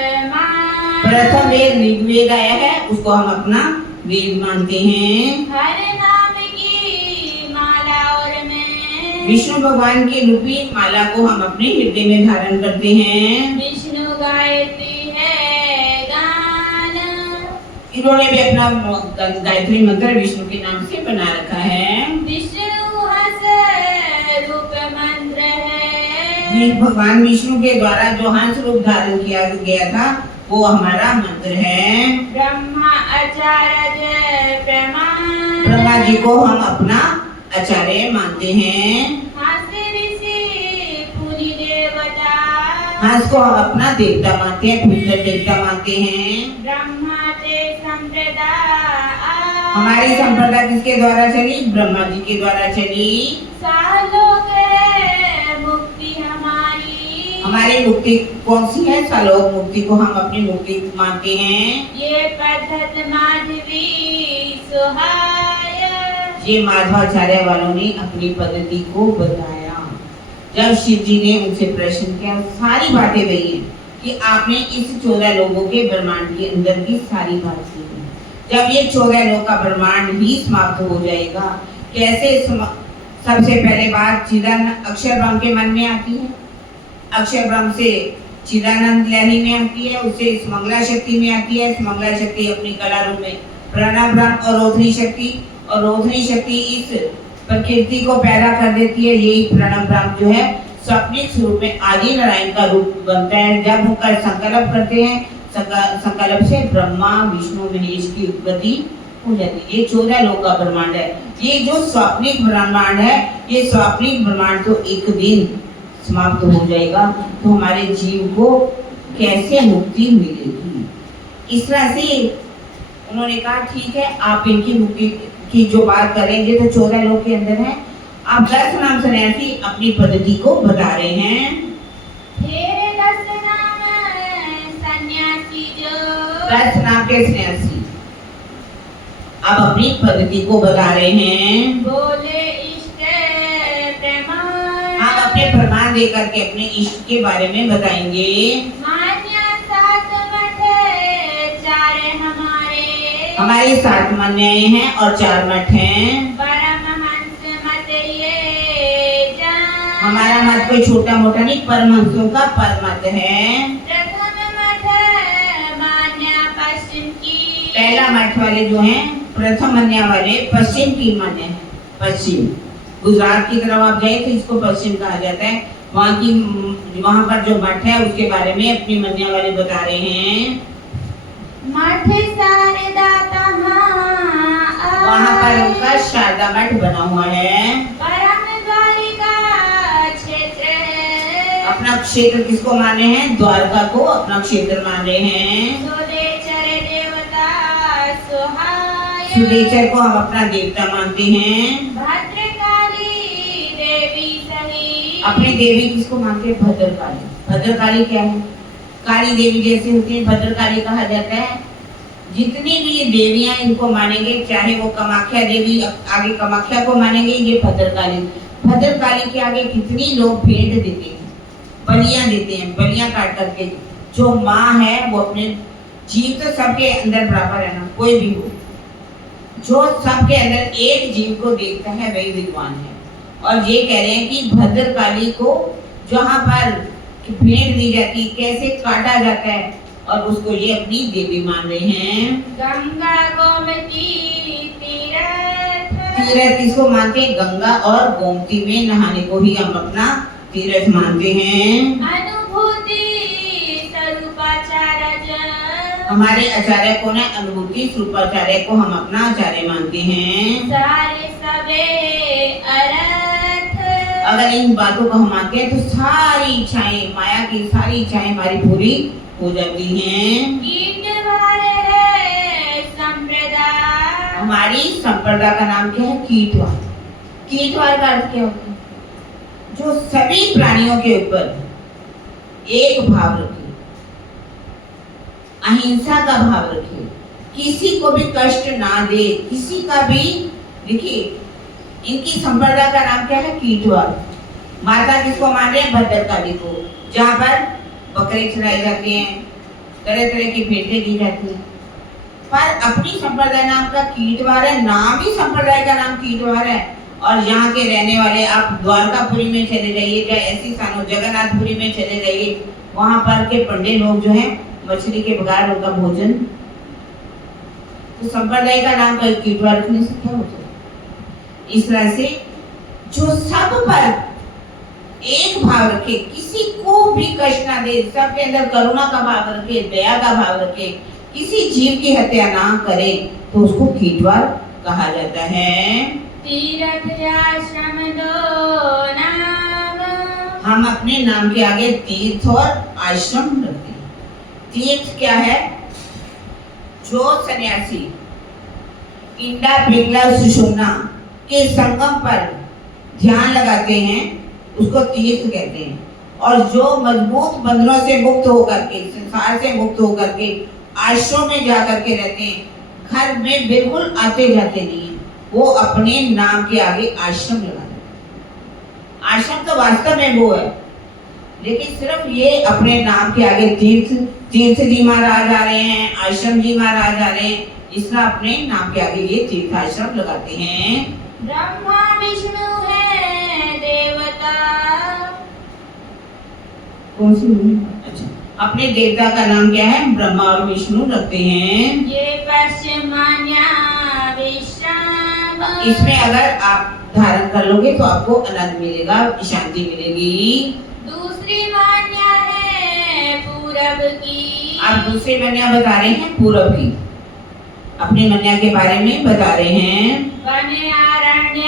ऋग्मान प्रथम वेद ऋग्वेद आया है, उसको हम अपना वेद मानते हैं। हर नाम की माला और मैं विष्णु भगवान की रूपी माला को हम अपने हृदय में धारण करते हैं। विष्णु गायत्री है गान। इन्होंने भी अपना गायत्री मंत्र विष्णु के नाम से बना रखा है। विष्णु हंस रूप मंत्र है। ये भगवान विष्णु के द्वारा जो हंस रूप धारण किया गया था, वो हमारा मंत्र है। ब्रह्मा आचार्य प्रमाण ब्रह्मा जी को हम अपना आचार्य मानते हैं। हंस ऋषि पूरी देवता हंस को हम अपना देवता मानते हैं, पुत्र देवता मानते हैं। ब्रह्मा ते संप्रदाय हमारी संप्रदा किसके द्वारा चली? ब्रह्मा जी के द्वारा चली। सालोक मुक्ति हमारी हमारी मुक्ति कौन सी है? सालोक मुक्ति को हम अपनी मुक्ति मानते हैं। ये पद्धत माधवी सुहाय ये माधवाचार्य वालों ने अपनी पद्धति को बताया। जब शिव जी ने उनसे प्रश्न किया, सारी बातें वही है कि आपने इस 14 लोगों के ब्रह्मांड के अंदर की सारी बात की। जब ये 14 लोग का ब्रह्मांड ही समाप्त हो जाएगा, कैसे सबसे पहले बात चिदानंद अक्षर ब्रह्म के मन में आती है। अक्षर ब्रह्म से चिदानंद लहरी में आती है, उससे इस मंगला शक्ति में आती है। इस मंगला शक्ति अपनी कला रूप में प्रणव ब्रह्म और रोधनी शक्ति, और रोधनी शक्ति इस प्रकृति को पैदा कर देती है। यही प्रणव ब्रह्म जो है स्वप्निक स्वरूप में आदि नारायण का रूप बनता है। जब होकर संकल्प करते हैं, संकल्प से ब्रह्मा विष्णु महेश की उत्पत्ति हो जाती है। ये 14 लोक का ब्रह्मांड है। ये जो स्वप्निक ब्रह्मांड है, ये स्वप्निक ब्रह्मांड तो एक दिन समाप्त हो जाएगा, तो हमारे जीव को कैसे मुक्ति मिलेगी? इस तरह से उन्होंने कहा ठीक है, आप इनकी मुक्ति की जो बात करेंगे तो 14 लोग के अंदर है। आप 10 नाम सन्यासी अपनी पद्धति को बता रहे हैं। तेरे 10 नाम सन्यासी जो 10 नाम के सन्यासी आप अपनी पद्धति को बता रहे हैं। बोले इष्ट प्रमाण आप अपने प्रमाण देकर के अपने इष्ट के बारे में बताएंगे। मान्या 7 मठ 4 हमारे 7 मान्याएं हैं और 4 मठ हैं। परमहंस मत ये जान हमारा मत कोई छोटा मोटा नहीं, परमहंसों का परमत है। प्रथम मठ मान्या पश्चिम की पहला मठ वाले जो हैं, प्रथम मान्या वाले पश्चिम की मान्य है। पश्चिम गुजरात की तरफ आप जाए तो इसको पश्चिम कहा जाता है। वहाँ पर जो मठ है उसके बारे में अपनी मान्या वाले बता रहे हैं। मठ शारदा वहाँ पर उनका शारदा मठ बना हुआ है। परम द्वारिका क्षेत्र अपना क्षेत्र किसको माने हैं? द्वारका को अपना क्षेत्र माने हैं। सुदेचर देवता सुहाय सुदेचर को हम अपना देवता मानते हैं। भद्रकाली देवी सही अपनी देवी किसको मानते हैं? भद्रकाली। भद्रकाली क्या है? काली देवी जैसे होती है, भद्रकाली कहा जाता है। जितनी भी ये देवियां इनको मानेंगे, चाहे वो कामाख्या देवी आगे कामाख्या को मानेंगे, ये भद्रकाली। भद्रकाली के आगे कितनी लोग भेंट देते हैं, बलियां देते हैं, बलियां काट करके। जो माँ है वो अपने जीव तो सबके अंदर बराबर है ना, कोई भी हो, जो सबके अंदर एक जीव को देखता है वही विद्वान है। और ये कह रहे हैं कि भद्रकाली को जहाँ पर भेंट दी जाती, कैसे काटा जाता है, और उसको ये अपनी देवी मान रहे हैं। गंगा गोमती तीर्थ तीर्थ किसको मानते हैं? गंगा और गोमती में नहाने को ही हम अपना तीर्थ मानते हैं। अनुभूति स्वरूपाचार्य हमारे आचार्य कौन है? अनुभूति स्वरूपाचार्य को हम अपना आचार्य मानते हैं। सारे सबे अर्थ अगर इन बातों को हम मानते हैं तो सारी इच्छाएं, माया की सारी इच्छाएं हमारी पूरी हो जाती हैं। कीट वाले है संप्रदाय हमारी संप्रदा का नाम क्या है? कीटवार। कीटवार का अर्थ क्या होता है? जो सभी प्राणियों के ऊपर एक भाव रखे, अहिंसा का भाव रखे, किसी को भी कष्ट ना दे, किसी का भी। देखिए इनकी संप्रदाय का नाम क्या है? कीटवाद। माता किसको मान रहे हैं? भद्रकाली को, जहाँ पर बकरे चढ़ाए जाते हैं, तरह तरह की भेंटें दी जाती हैं। पर अपनी संप्रदाय नाम का कीटवार है, नाम ही संप्रदाय का नाम कीटवार है। और यहाँ के रहने वाले, आप द्वारकापुरी में चले जाइए, या ऐसी स्थानों जगन्नाथपुरी में चले जाइए, वहां पर के पंडित लोग जो हैं मछली के बगैर उनका भोजन। तो संप्रदाय का नाम का कीटवार रखने से क्या होता है? इस तरह से जो सब पर एक भाव रखे, किसी को भी कष्ट ना दे, सबके अंदर करुणा का भाव रखे, दया का भाव रखे, किसी जीव की हत्या ना करे, तो उसको कीटवार कहा जाता है। तीर्थ आश्रम दो नाम, हम अपने नाम के आगे तीर्थ और आश्रम रखते हैं। तीर्थ क्या है? जो सन्यासी पिंडा पिंगला सुषुम्ना के संगम पर ध्यान लगाते हैं उसको तीर्थ कहते हैं। और जो मजबूत बंधनों से मुक्त होकर के, संसार से मुक्त होकर के आश्रम में जाकर के रहते हैं, घर में बिल्कुल आते जाते नहीं है, वो अपने नाम के आगे आश्रम लगा देते हैं। आश्रम तो वास्तव में वो है, लेकिन सिर्फ ये अपने नाम के आगे तीर्थ, तीर्थ जी महाराज आ रहे हैं, आश्रम जी महाराज आ रहे हैं, इसका अपने नाम के आगे ये तीर्थ आश्रम लगाते हैं। ब्रह्मा विष्णु है देवता, कौन सी? अच्छा, अपने देवता का नाम क्या है? ब्रह्मा और विष्णु रखते हैं। ये पश्चिमान्या विश्राम, इसमें अगर आप धारण कर लोगे तो आपको आनंद मिलेगा, शांति मिलेगी। दूसरी मान्या है पूरब की, आप दूसरी मन्या बता रहे हैं पूरब की, अपनी मन्या के बारे में बता रहे हैं। वन अरण्य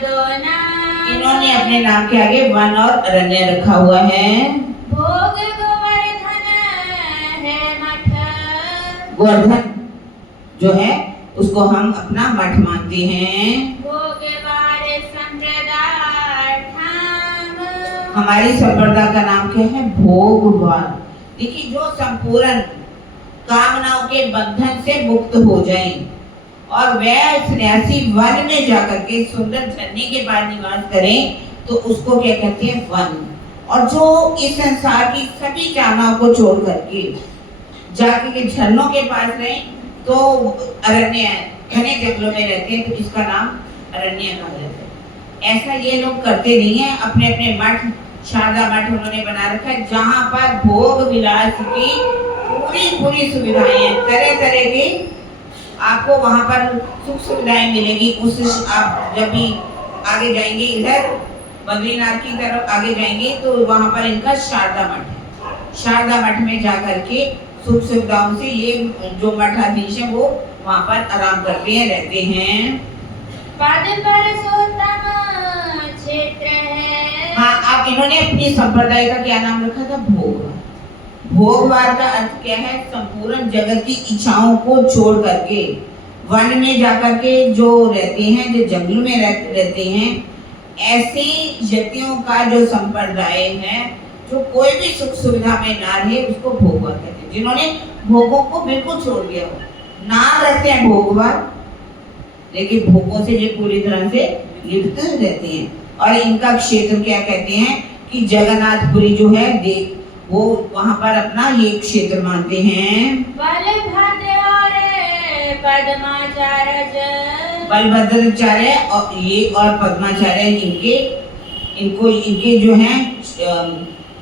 दोना, इन्होंने अपने नाम के आगे वन और अरण्य रखा हुआ है। भोग गोवर्धन है मठ, गोवर्धन जो है उसको हम अपना मठ मानते हैं। भोग बारे संप्रदाय ठाम, हमारी संप्रदाय का नाम क्या है? भोगवान। देखिए जो संपूर्ण कामनाओं के बंधन से मुक्त हो जाए और वह सन्यासी वन में जाकर के सुंदर झरने के पास निवास करें, तो उसको क्या कहते हैं? वन। और जो इस संसार की सभी कामनाओं को छोड़ करके जाके के झरनों के पास रहे, तो अरण्य है, घने जंगलों में रहते हैं, तो इसका नाम अरण्य कहा जाता है। ऐसा ये लोग करते नहीं है। अपने अपने मठ, शारदा मठ उन्होंने बना रखा है, जहाँ पर भोग विलास की पूरी सुविधाएं हैं, तरह तरह के आपको वहाँ पर सुख सुविधाएं मिलेगी। उस आप जब भी आगे जाएंगे, इधर बद्रीनाथ की तरफ आगे जाएंगे, तो वहाँ पर इनका शारदा मठ है। शारदा मठ में जाकर के सुख सुविधाओं से ये जो मठाधीश है वो वहाँ पर आराम करते हैं, रहते हैं। पद पुरुषोत्तम क्षेत्र है। हाँ, आप इन्होंने अपनी संप्रदाय का क्या नाम रखा था? भोगवार। भोगवार का अर्थ क्या है? संपूर्ण जगत की इच्छाओं को छोड़ करके वन में जाकर के जो रहते हैं, जो जंगल में रहते हैं, ऐसे यतियों का जो संप्रदाय है, जो कोई भी सुख सुविधा में ना रहे, उसको भोगवार कहते हैं। जिन्होंने भोगों को बिल्कुल छोड़ दिया हो, नाम रखते हैं भोगवार, लेकिन भोगों से ये पूरी तरह से लिप्त रहते हैं। और इनका क्षेत्र क्या कहते हैं कि जगन्नाथपुरी जो है वो वहाँ पर अपना ये क्षेत्र मानते हैं। बलभद्र और पद्माचार्य, बलभद्राचार्य और ये और पद्माचार्य, इनके जो हैं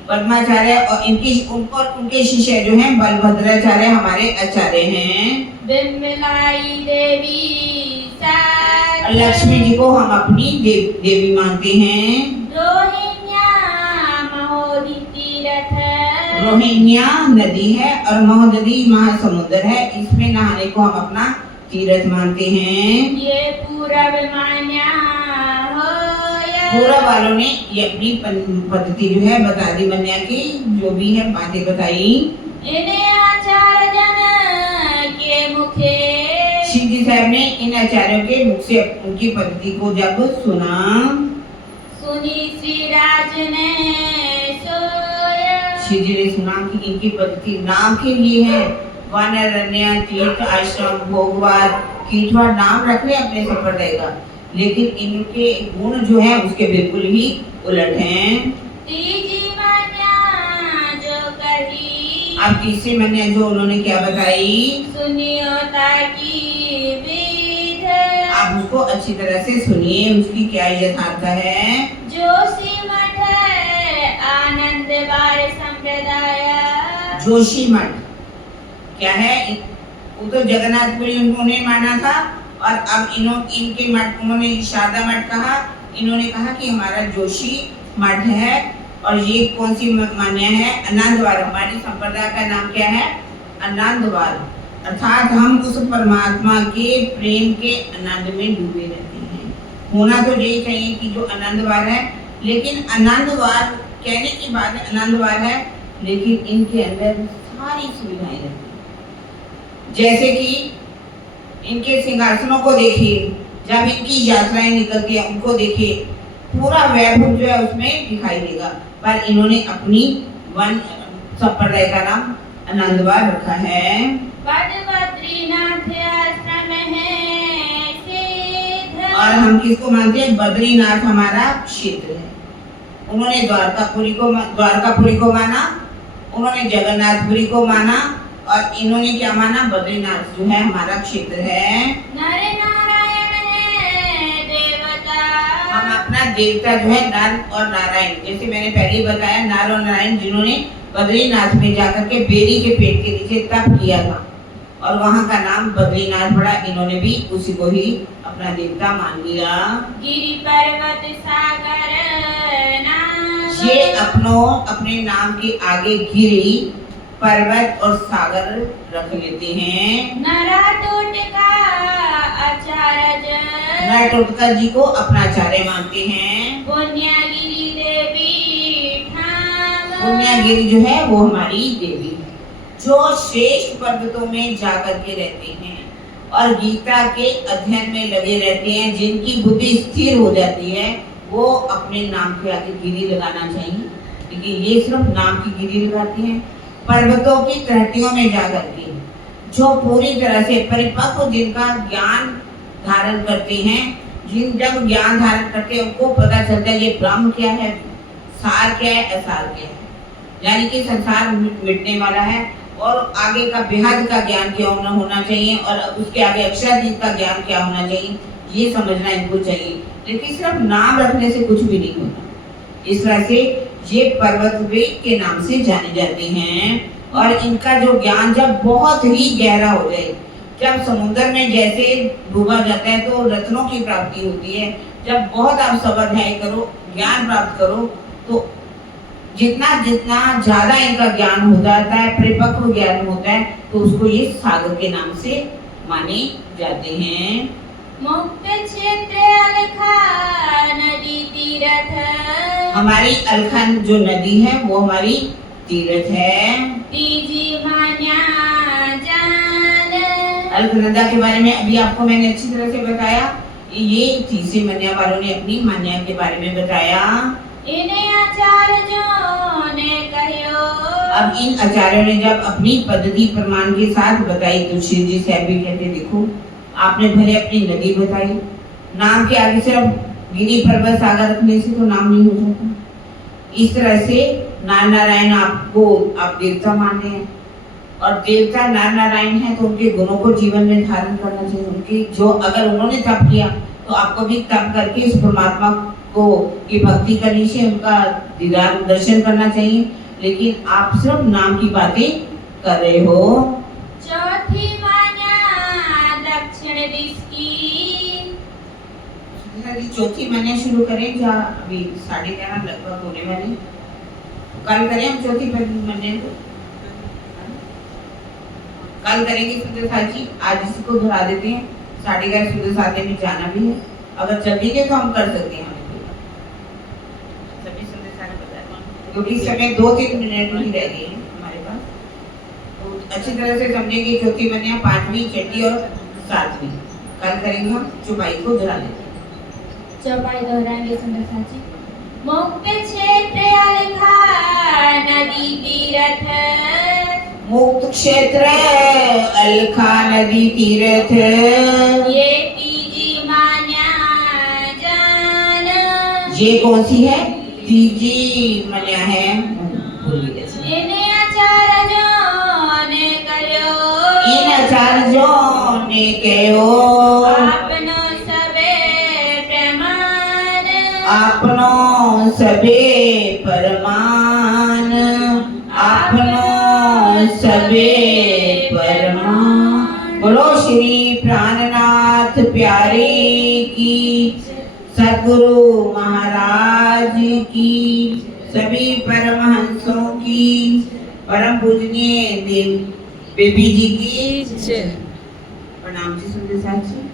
पद्माचार्य और उनके शिष्य जो हैं बलभद्राचार्य हमारे आचार्य हैं। बिमलाई देवी लक्ष्मी जी को हम अपनी देवी मानते हैं। रोहिण्या महोदधि तीर्थ, रोहिण्या नदी है और महोदधि महासमुद्र है, इसमें नहाने को हम अपना तीर्थ मानते हैं। ये पूरब मान्या हो, पूरब वालों ने ये अपनी पद्धति जो है बता दी, मन्या की जो भी है बातें बताई। इन्हें आचार्य जन के मुखे, शिव जी साहब ने इन आचार्यों के मुख से उनकी पद्धति को जब सुना, सुनी श्री राज ने सोया। श्री जी ने सुना कि इनकी पद्धति नाम के लिए है। वन अरण्य तीर्थ आश्रम भोगवार कीटवार नाम रख रहे अपने संप्रदाय का, लेकिन इनके गुण जो है उसके बिल्कुल ही उलट हैं। तीजी मान्या जो कही, अब तीसरी मान्या जो उन्होंने क्या बताई, सुनियो ताकि विध। आप उसको अच्छी तरह से सुनिए, उसकी क्या यथार्थ है। जोशी मठ आनंद बार संप्रदाय। जोशी मठ क्या है, वो तो जगन्नाथपुरी उन्होंने माना था, और अब इनके मठ उन्होंने शारदा मठ कहा, इन्होंने कहा कि हमारा जोशी मठ है। और ये कौन सी मान्या है, आनंदवार। हमारी संप्रदाय का नाम क्या है, आनंदवार। अर्थात हम उस परमात्मा के प्रेम के आनंद में डूबे रहते हैं। होना तो यही चाहिए कि जो आनंदवार है, लेकिन आनंदवार कहने की बात आनंदवार है, लेकिन इनके अंदर सारी सुविधाएं रहती हैं। जैसे कि इनके सिंहासनों को देखिए, जब इनकी यात्राएं निकलती है उनको देखिए, पूरा वैभव जो है उसमें दिखाई देगा। पर इन्होंने अपनी वन संप्रदाय का नाम आनंदवार रखा है। बद्रीनाथ आश्रम है सिद्ध। और हम किसको मानते हैं, बद्रीनाथ हमारा क्षेत्र है। उन्होंने द्वारकापुरी को माना, उन्होंने जगन्नाथपुरी को माना, और इन्होंने क्या माना, बद्रीनाथ जो है हमारा क्षेत्र है। नर नारायण है देवता। हम अपना देवता जो है नर और नारायण, जैसे मैंने पहले ही बताया, नर और नारायण जिन्होंने बद्रीनाथ में जाकर के बेरी के पेड़ के नीचे तप किया था और वहाँ का नाम बद्रीनाथ पड़ा, इन्होंने भी उसी को ही अपना देवता मान लिया। गिरि पर्वत सागर नाम। ये अपने नाम के आगे गिरी पर्वत और सागर रख लेते हैं। नरा टोटका आचार्य। नर टोटका जी को अपना आचार्य मानते हैं। पुण्यागिरी देवी ठाम। पुण्यागिरी जो है वो हमारी देवी है, जो श्रेष्ठ पर्वतों में जाकर के रहते हैं और गीता के अध्ययन में लगे रहते हैं। जिनकी बुद्धि स्थिर हो जाती है वो अपने नाम के आगे गिरी लगाना चाहिए, लेकिन ये सिर्फ नाम की गिरी लगाते हैं। पर्वतों की तहतियों में जाकर के जो पूरी तरह से परिपक्व जिनका ज्ञान धारण करते हैं, जब ज्ञान धारण करते हैं उनको पता चलता है ये ब्रह्म क्या है, सार क्या है, असार क्या है, यानी कि संसार मिटने वाला है और आगे का बेहद का ज्ञान क्या होना चाहिए और उसके आगे अक्षराधीत का ज्ञान क्या होना चाहिए, ये समझना इनको चाहिए। लेकिन सिर्फ नाम रखने से कुछ भी नहीं होता। इस तरह से ये पर्वत वेग के नाम से जाने जाते हैं और इनका जो ज्ञान जब बहुत ही गहरा हो जाए, जब समुद्र में जैसे डूबा जाता है तो रत्नों की प्राप्ति होती है, जब बहुत आप स्वाध्याय करो, ज्ञान प्राप्त करो, तो जितना जितना ज्यादा इनका ज्ञान हो जाता है, परिपक्व ज्ञान होता है, तो उसको ये सागर के नाम से माने जाते हैं। मुक्त क्षेत्र अलखा नदी तीर्थ। हमारी अलखन जो नदी है वो हमारी तीर्थ है। तीजी मान्या जान। अलकनंदा के बारे में अभी आपको मैंने अच्छी तरह से बताया। ये तीसरी मान्या वालों ने अपनी मान्या के बारे में बताया। इन्हें आचार्यों ने कहियो। अब इन आचार्यों ने जब अपनी पद्धति प्रमाण के साथ बताई तो श्री जी साहब भी कहते देखो आपने भले अपनी नदी बताई, नाम के आगे सिर्फ गिरी पर्वत सागर रखने से तो नाम नहीं हो जाता। इस तरह से नार नारायण आपको आप देवता मान रहे हैं और देवता नार नारायण है तो उनके गुणों को जीवन में धारण करना चाहिए। उनकी जो अगर उन्होंने तप किया तो आपको भी तप करके इस परमात्मा को की भक्ति करनी चाहिए, उनका दीदार दर्शन करना चाहिए। लेकिन आप सिर्फ नाम की बातें कर रहे हो। चौथी मान्या दक्षिण दिश की। चौथी मान्या शुरू करें या अभी 11:30 लगभग होने वाले, कल करें हम चौथी मान्या को, कल करेंगे सुंदर साथी। आज इसी को दोहरा देते हैं, 11:30 सुंदर साथी में जाना भी है। अगर चलेंगे तो हम कर सकते हैं, सभी सुंदर साथी क्योंकि समय 2-3 मिनट ही रह गए हैं हमारे पास। तो अच्छी तरह से समझेंगे चौथी मान्या, 5वीं, 6वीं और 7वीं कल करेंगे हम। चौपाई को दोहरा लेते हैं। चौपाई दोहराएंगे सुंदर साथी। मुक्त क्षेत्र अलखा नदी तीरथ मुक्त क्षेत्र अलखा नदी तीर्थ ये तीजी मान्या जान ये कौन सी है? तीजी मन्या है। बोलिए कैसे? इन्हें आचार्यों ने करो इन आचार्यों ने कहो आपनो सबे प्रमाण आपनो सबे परमान आपनो सबे परमान। बोलो श्री प्राणनाथ प्यारे की, सद्गुरु महाराज की, सभी परमहंसों की, परम पूजनीय देव बेबी जी की प्रणाम जी। सुंदर साथ जी।